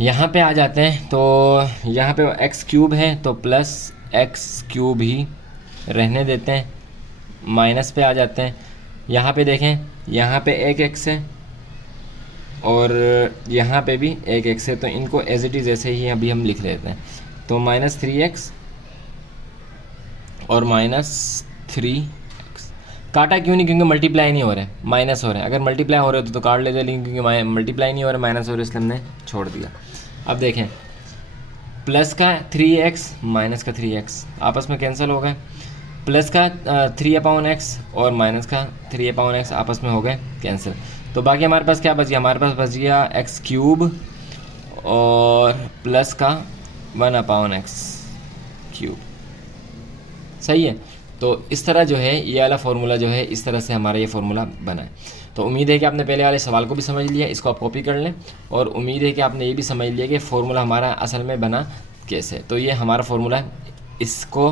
यहाँ पे आ जाते हैं, तो यहाँ पे एक्स क्यूब है तो प्लस एक्स क्यूब ही रहने देते हैं, माइनस पे आ जाते हैं। यहाँ पे देखें, यहाँ पे एक एक्स है और यहाँ पे भी एक एक्स है, तो इनको एज इट इज़ ऐसे ही अभी हम लिख लेते हैं। तो -3x और -3x काटा क्यों नहीं, क्योंकि मल्टीप्लाई नहीं हो रहा है, माइनस हो रहा है। अगर मल्टीप्लाई हो रहे होते तो काट लेते, लेकिन क्योंकि मल्टीप्लाई नहीं हो रहा है, माइनस हो रहा है, इसलिए हमने छोड़ दिया। अब देखें प्लस का 3x माइनस का 3x आपस में कैंसिल हो गए, प्लस का 3/x और माइनस का 3/x आपस में हो गए कैंसिल। तो बाकी हमारे पास क्या बच गया, हमारे पास बच गया एक्स क्यूब और प्लस का 1/x क्यूब, सही है। तो इस तरह जो है ये वाला फार्मूला जो है, इस तरह से हमारा ये फार्मूला बना है। तो उम्मीद है कि आपने पहले वाले सवाल को भी समझ लिया, इसको आप कॉपी कर लें, और उम्मीद है कि आपने ये भी समझ लिया कि फ़ॉर्मूला हमारा असल में बना कैसे। तो ये हमारा फार्मूला है, इसको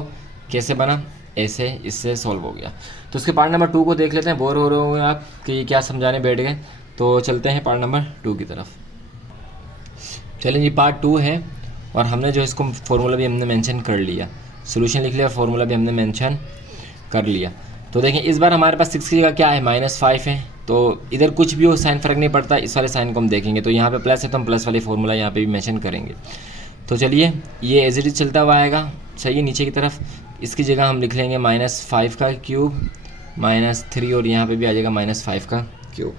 कैसे बना, ऐसे इससे सॉल्व हो गया। तो उसके पार्ट नंबर 2 को देख लेते हैं। बोर हो रहे होंगे आप कि क्या समझाने बैठ गए, तो चलते हैं पार्ट नंबर 2 की तरफ। चलें जी, पार्ट 2 है और हमने जो इसको फार्मूला भी हमने मेंशन कर लिया, सोल्यूशन लिख लिया और फार्मूला भी हमने मेंशन कर लिया। तो देखें इस बार हमारे पास 6 की जगह क्या है, -5 है, तो इधर कुछ भी हो साइन फ़र्क नहीं पड़ता, इस वाले साइन को हम देखेंगे। तो यहाँ पे प्लस है तो हम प्लस वाले फार्मूला यहाँ पे भी मेंशन करेंगे। तो चलिए ये एज इट इज़ चलता हुआ आएगा, सही है। नीचे की तरफ इसकी जगह हम लिख लेंगे -5 का क्यूब -3 और यहाँ पे भी आ जाएगा -5 का क्यूब,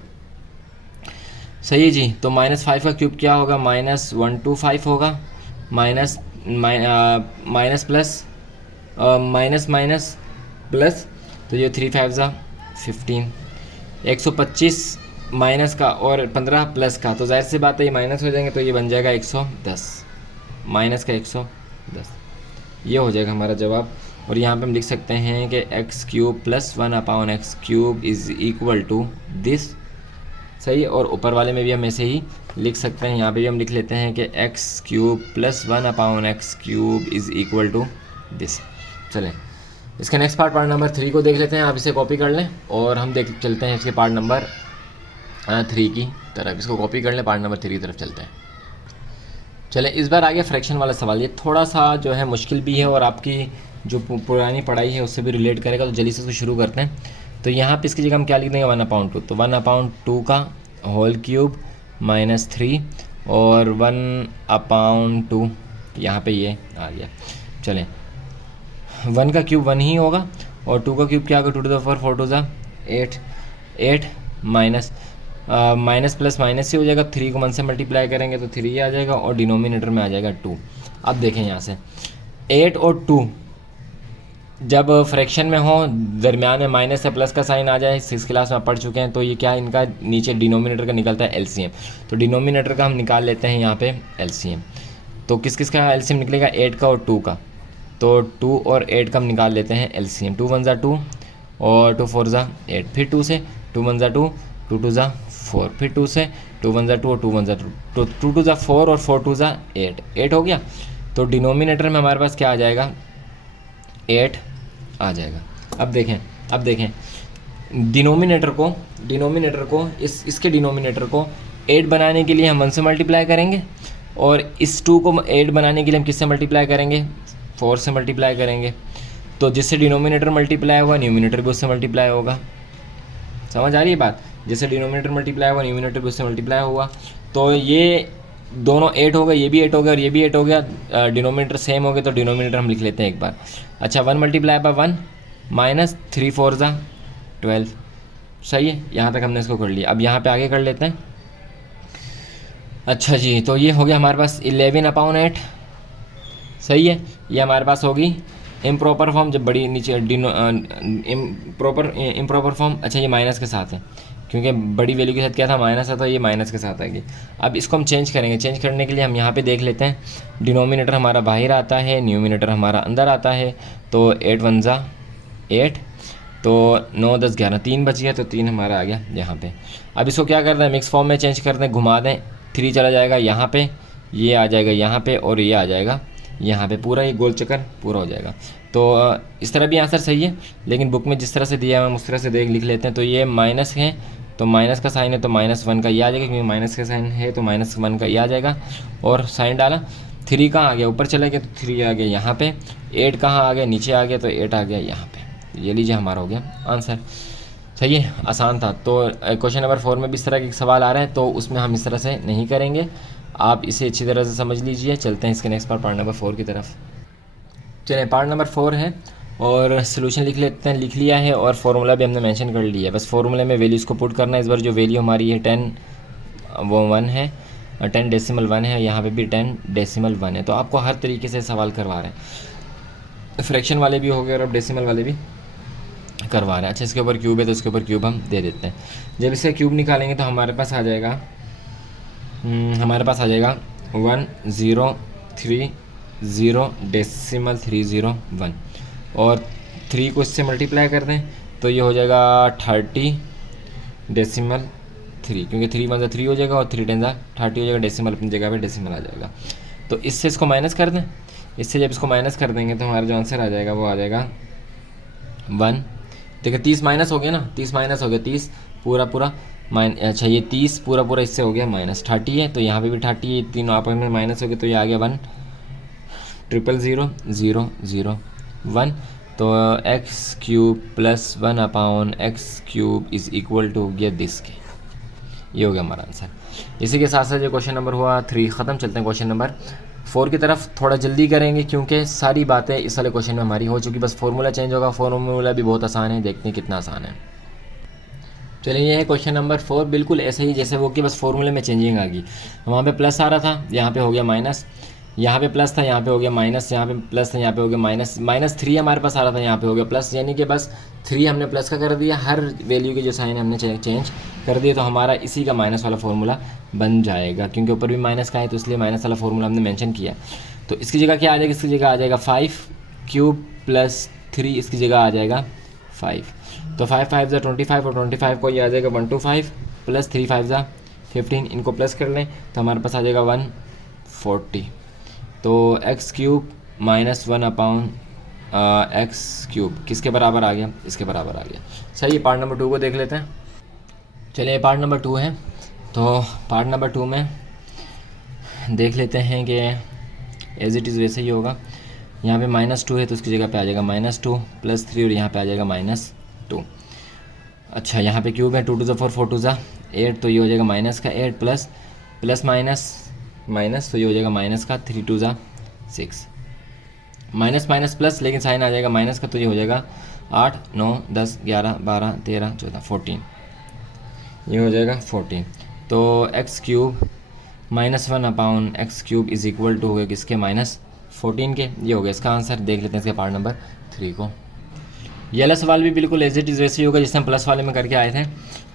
सही है जी। तो -5 का क्यूब क्या होगा, -125 होगा, minus plus minus minus plus, तो ये 3 5 ज़ा 15, 125 माइनस का और 15 प्लस का, तो जाहिर सी बात है ये माइनस हो जाएंगे, तो ये बन जाएगा 110, माइनस का 110, ये हो जाएगा हमारा जवाब। और यहाँ पे हम लिख सकते हैं कि x cube plus 1/x cube is equal to this, सही है। और ऊपर वाले में भी हम ऐसे ही लिख सकते हैं, यहाँ पे भी हम लिख लेते हैं कि x cube plus 1/x cube is equal to this. चलें इसका नेक्स्ट पार्ट नंबर 3 को देख लेते हैं, आप इसे कॉपी कर लें और हम चलते हैं इसके पार्ट नंबर 3 की तरफ। इसको कॉपी कर लें, पार्ट नंबर 3 की तरफ चलते हैं। चलें इस बार आ गया फ्रैक्शन वाला सवाल, ये थोड़ा सा जो है मुश्किल भी है और आपकी जो पुरानी पढ़ाई है उससे भी रिलेट करेगा, तो जल्दी से इसको शुरू करते हैं। तो यहाँ पे इसकी जगह हम क्या लिख देंगे, 1/2, तो 1/2 का होल क्यूब -3 और 1/2 यहाँ पे ये आ गया। चलें 1 का क्यूब 1 ही होगा और 2 का क्यूब क्या होगा, 2 to the power 4 2 ज़ा 8, 8 माइनस माइनस प्लस माइनस ही हो जाएगा, 3 को 1 से मल्टीप्लाई करेंगे तो 3 आ जाएगा और डिनोमिनेटर में आ जाएगा 2। अब देखें यहाँ से 8 और 2 जब फ्रैक्शन में हो, दरमियान में माइनस या प्लस का साइन आ जाए, 6 क्लास में आप पढ़ चुके हैं, तो ये क्या है, इनका नीचे डिनोमिनेटर का निकलता है एलसीएम। तो डिनोमिनेटर का हम निकाल लेते हैं यहाँ पे एलसीएम। तो किस किस का एलसीएम निकलेगा, 8 का और 2 का। तो 2 और 8 का हम निकाल लेते हैं एलसीएम, 2 1 ज़ा 2 और 2 4 ज़ा 8, फिर 2 से 2 1 ज़ा 2, 2 2 ज़ा 4, फिर 2 से 2 1 ज़ा 2 और 2 1 ज़ा 2, तो 2 2 ज़ा 4 और 4 2 ज़ा 8, 8 हो गया। तो डिनोमिनेटर में हमारे पास क्या आ जाएगा, 8 आ जाएगा। अब देखें डिनोमिनेटर को इसके डिनोमिनेटर को 8 बनाने के लिए हम 1 से मल्टीप्लाई करेंगे और इस 2 को 8 बनाने के लिए हम किससे मल्टीप्लाई करेंगे, 4 से मल्टीप्लाई करेंगे। तो जिससे डिनोमिनेटर मल्टीप्लाई होगा न्यूमिनेटर भी उससे मल्टीप्लाई होगा। समझ आ रही है बात, जैसे डिनोमिनेटर मल्टीप्लाई हुआ न्यूमिनेटर भी उससे मल्टीप्लाई हुआ। तो ये दोनों 8 हो गए, ये भी 8 हो गया और ये भी 8 हो गया, डिनोमिनेटर सेम हो गए, तो डिनोमिनेटर हम लिख लेते हैं एक बार। अच्छा 1 मल्टीप्लाई बाय 1 माइनस 3 4 ज़ा 12, सही है। यहाँ तक हमने इसको कर लिया। अब यहाँ पे आगे कर लेते हैं। अच्छा जी, तो ये हो गया हमारे पास 11/8, सही है। ये हमारे पास होगी इम्प्रॉपर फॉर्म, जब बड़ी नीचे इम्प्रॉपर फॉर्म। अच्छा ये माइनस के साथ है क्योंकि बड़ी वैल्यू के साथ क्या था, माइनस है, तो ये माइनस के साथ आएगी। अब इसको हम चेंज करेंगे। चेंज करने के लिए हम यहाँ पे देख लेते हैं, डिनोमिनेटर हमारा बाहर आता है, न्यूमिनेटर हमारा अंदर आता है। तो 8 1 ज़ा 8, तो 9 10 11, 3 बच गया, तो 3 हमारा आ गया यहाँ पे। अब इसको क्या करते हैं, मिक्स फॉर्म में चेंज करते हैं, घुमा दें, 3 चला जाएगा यहाँ पे, ये आ जाएगा यहाँ पे, और ये आ जाएगा यहाँ पे, पूरा ये गोल चक्कर पूरा हो जाएगा। तो इस तरह भी आंसर सही है, लेकिन बुक में जिस तरह से दिया है हम उस तरह से लिख लेते हैं। तो ये माइनस है, तो माइनस का साइन है, तो -1 का ये आ जाएगा, क्योंकि माइनस का साइन है तो -1 का ये आ जाएगा। और साइन डाला, 3 कहाँ आ गया, ऊपर चला गया, तो 3 आ गया यहाँ पे। 8 कहाँ आ गया, नीचे आ गया, तो 8 आ गया यहाँ पे। ये लीजिए हमारा हो गया आंसर। सही है, आसान था। तो क्वेश्चन नंबर 4 में भी इस तरह के सवाल आ रहे हैं, तो उसमें हम इस तरह से नहीं करेंगे, आप इसे अच्छी तरह से समझ लीजिए। चलते हैं इसके नेक्स्ट पार्ट नंबर 4 की तरफ। चलिए पार्ट नंबर 4 है, और सोल्यूशन लिख लेते हैं। लिख लिया है और फार्मूला भी हमने मेंशन कर लिया है, बस फार्मूले में वैल्यूज़ को पुट करना है। इस बार जो वैल्यू हमारी है 10 वो 1 है, 10 डेसिमल 1 है, यहाँ पे भी 10 डेसिमल 1 है। तो आपको हर तरीके से सवाल करवा रहे हैं, फ्रैक्शन वाले भी हो गए और अब डेसिमल वाले भी करवा रहे हैं। अच्छा इसके ऊपर क्यूब है, तो इसके ऊपर क्यूब हम दे देते हैं। जब इसका क्यूब निकालेंगे तो हमारे पास आ जाएगा 1030 डेसिमल 301, और 3 को इससे मल्टीप्लाई कर दें तो ये हो जाएगा 30 डेसिमल 3, क्योंकि 3 1 3 हो जाएगा और 3 10 30 हो जाएगा, डेसिमल अपनी जगह पे डेसिमल आ जाएगा। तो इससे इसको माइनस कर दें, इससे जब इसको माइनस कर देंगे तो हमारा जो आंसर आ जाएगा वो आ जाएगा 1। देखिए 30 माइनस हो गया ना, 30 माइनस हो गया, 30 पूरा अच्छा ये 30 पूरा इससे हो गया -30 है, तो यहाँ पे भी 30 है, तीनों आपस में माइनस हो गए, तो ये आ गया 1 000 0 1। तो x³ + 1/x³ is equal to गया दिस के। ये हो गया हमारा आंसर। इसी के साथ साथ जो क्वेश्चन नंबर हुआ 3 ख़त्म। चलते हैं क्वेश्चन नंबर 4 की तरफ। थोड़ा जल्दी करेंगे क्योंकि सारी बातें इस वाले क्वेश्चन में हमारी हो चुकी, बस फार्मूला चेंज होगा। फार्मूला भी बहुत आसान है, देखते हैं कितना आसान है। चलिए ये है क्वेश्चन नंबर 4, बिल्कुल ऐसे ही जैसे वो कि बस फार्मूले में चेंजिंग आ गई। वहाँ पे प्लस आ रहा था, यहाँ पे हो गया माइनस, यहाँ पे प्लस था, यहाँ पे हो गया माइनस, यहाँ पे प्लस था, यहाँ पे हो गया माइनस। -3 हमारे पास आ रहा था, यहाँ पे हो गया प्लस, यानी कि बस 3 हमने प्लस का कर दिया, हर वैल्यू के जो साइन हमने चेंज कर दिए, तो हमारा इसी का माइनस वाला फार्मूला बन जाएगा। क्योंकि ऊपर भी माइनस का है तो इसलिए माइनस वाला फार्मूला हमने मेंशन किया। तो इसकी जगह क्या आ जाएगा, इसकी जगह आ जाएगा 5³ + 3, इसकी जगह आ जाएगा 5। तो 5 5 ज़ा 25, और 25 को ये आ जाएगा 125 + 3 5 ज़ा 15, इनको प्लस कर लें तो हमारे पास आ जाएगा 140। तो x³ - 1/x³ किसके बराबर आ गया, इसके बराबर आ गया। सही है, पार्ट नंबर 2 को देख लेते हैं। चलिए पार्ट नंबर 2 है, तो पार्ट नंबर 2 में देख लेते हैं कि एज इट इज़ वैसे ही होगा। यहाँ पे -2 है तो उसकी जगह पे आ जाएगा -2 + 3, और यहाँ पे आ जाएगा -2। अच्छा यहाँ पे क्यूब है, 2 2 4 4 2 8, तो ये हो जाएगा माइनस का 8 प्लस माइनस, तो ये हो जाएगा माइनस का 3 2 6, माइनस प्लस, लेकिन साइन आ जाएगा माइनस का, तो ये हो जाएगा 8 9 10 11 12 13 14 14, ये हो जाएगा 14। तो x³ - 1/x³ is equal to हो गया किसके, -14 के। ये हो गया इसका आंसर। देख लेते हैं इसके पार्ट नंबर 3 को। ये वाला सवाल भी बिल्कुल एज इट इज़ वैसे ही होगा जिससे हम प्लस वाले में करके आए थे।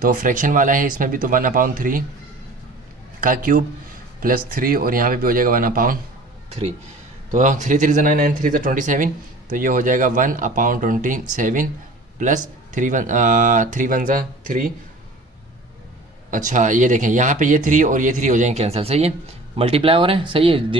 तो फ्रैक्शन वाला है, इसमें भी तो 1/3 का क्यूब + 3, और यहाँ पे भी हो जाएगा 1/3। तो 3 3 9 9 3 27, तो ये हो जाएगा 1/27 + 3 1 3। अच्छा ये देखें यहाँ पे ये 3 और ये 3 हो जाएंगे कैंसिल, सही है, मल्टीप्लाई हो रहा है, सही है।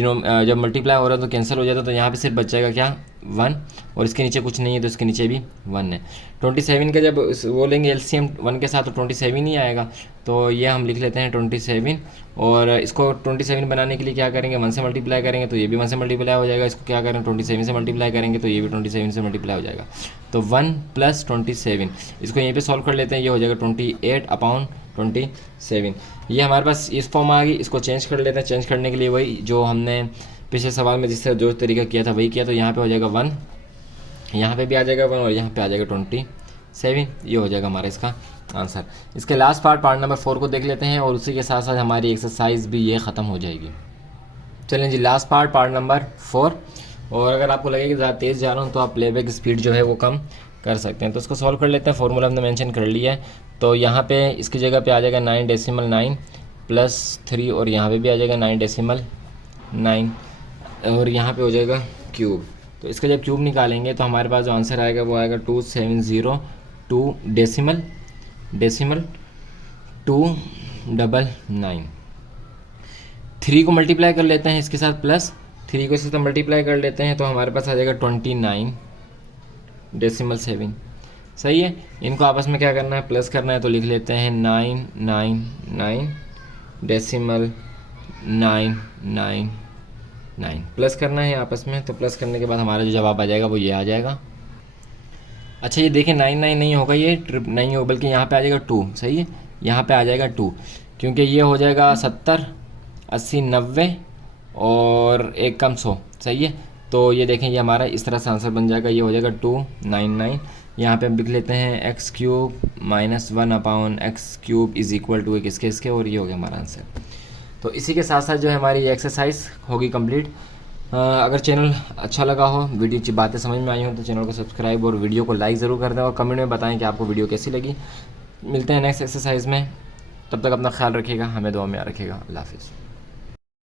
जब मल्टीप्लाई हो रहा है तो कैंसिल हो जाता है, तो यहाँ पे सिर्फ बच जाएगा क्या 1, और इसके नीचे कुछ नहीं है तो इसके नीचे भी 1 है। 27 का जब वो लेंगे एलसीएम 1 के साथ तो 27 ही आएगा। तो ये हम लिख लेते हैं 27, और इसको 27 बनाने के लिए क्या करेंगे, 1 से मल्टीप्लाई करेंगे तो ये भी 1 से मल्टीप्लाई हो जाएगा। इसको क्या करें 27 से मल्टीप्लाई करेंगे तो ये भी 27 से मल्टीप्लाई हो जाएगा। तो 1 + 27, इसको यहीं पे सॉल्व कर लेते हैं, ये हो जाएगा 28/27। ये हमारे पास इस फॉर्म आ गई, इसको चेंज कर लेते हैं। चेंज करने के लिए वही जो हमने पिछले सवाल में जिससे जो तरीका किया था वही किया। तो यहाँ पे हो जाएगा 1, यहाँ पे भी आ जाएगा 1, और यहाँ पे आ जाएगा 27। ये हो जाएगा हमारा इसका आंसर। इसके लास्ट पार्ट नंबर 4 को देख लेते हैं, और उसी के साथ साथ हमारी एक्सरसाइज भी ये ख़त्म हो जाएगी। चलें जी, लास्ट पार्ट नंबर 4, और अगर आपको लगे कि ज़्यादा तेज़ जा रहा हूँ तो आप प्लेबैक स्पीड जो है वो कम कर सकते हैं। तो उसको सॉल्व कर लेते हैं। फार्मूला हमने मेंशन कर लिया है, तो यहाँ पे इसकी जगह पे आ जाएगा 9.9 प्लस 3 और यहाँ पे भी आ जाएगा 9.9 और यहाँ पे हो जाएगा क्यूब। तो इसका जब क्यूब निकालेंगे तो हमारे पास जो आंसर आएगा वो आएगा 2702 डेसिमल 299। 3 को मल्टीप्लाई कर लेते हैं इसके साथ, प्लस 3 को इसके साथ मल्टीप्लाई कर लेते हैं तो हमारे पास आ जाएगा 29.7। सही है। इनको आपस में क्या करना है, प्लस करना है, तो लिख लेते हैं 999.999 प्लस करना है आपस में। तो प्लस करने के बाद हमारा जो जवाब आ जाएगा वो ये आ जाएगा। अच्छा ये देखें 99 नहीं होगा, ये ट्रिप नहीं होगा, बल्कि यहाँ पे आ जाएगा 2। सही है, यहाँ पे आ जाएगा 2, क्योंकि ये हो जाएगा 70 80 90 और एक कम 100। सही है। तो ये देखें ये हमारा इस तरह से आंसर बन जाएगा, ये हो जाएगा 299। यहाँ पे हम लिख लेते हैं x³ - 1/x³ is equal to इसके और ये हो गया हमारा आंसर। तो इसी के साथ साथ जो है हमारी एक्सरसाइज होगी कंप्लीट। अगर चैनल अच्छा लगा हो, वीडियो की बातें समझ में आई हो, तो चैनल को सब्सक्राइब और वीडियो को लाइक ज़रूर कर दें और कमेंट में बताएं कि आपको वीडियो कैसी लगी। मिलते हैं नेक्स्ट एक्सरसाइज में, तब तक अपना ख्याल रखिएगा, हमें दुआ में याद रखिएगा। अल्लाह हाफ़िज़।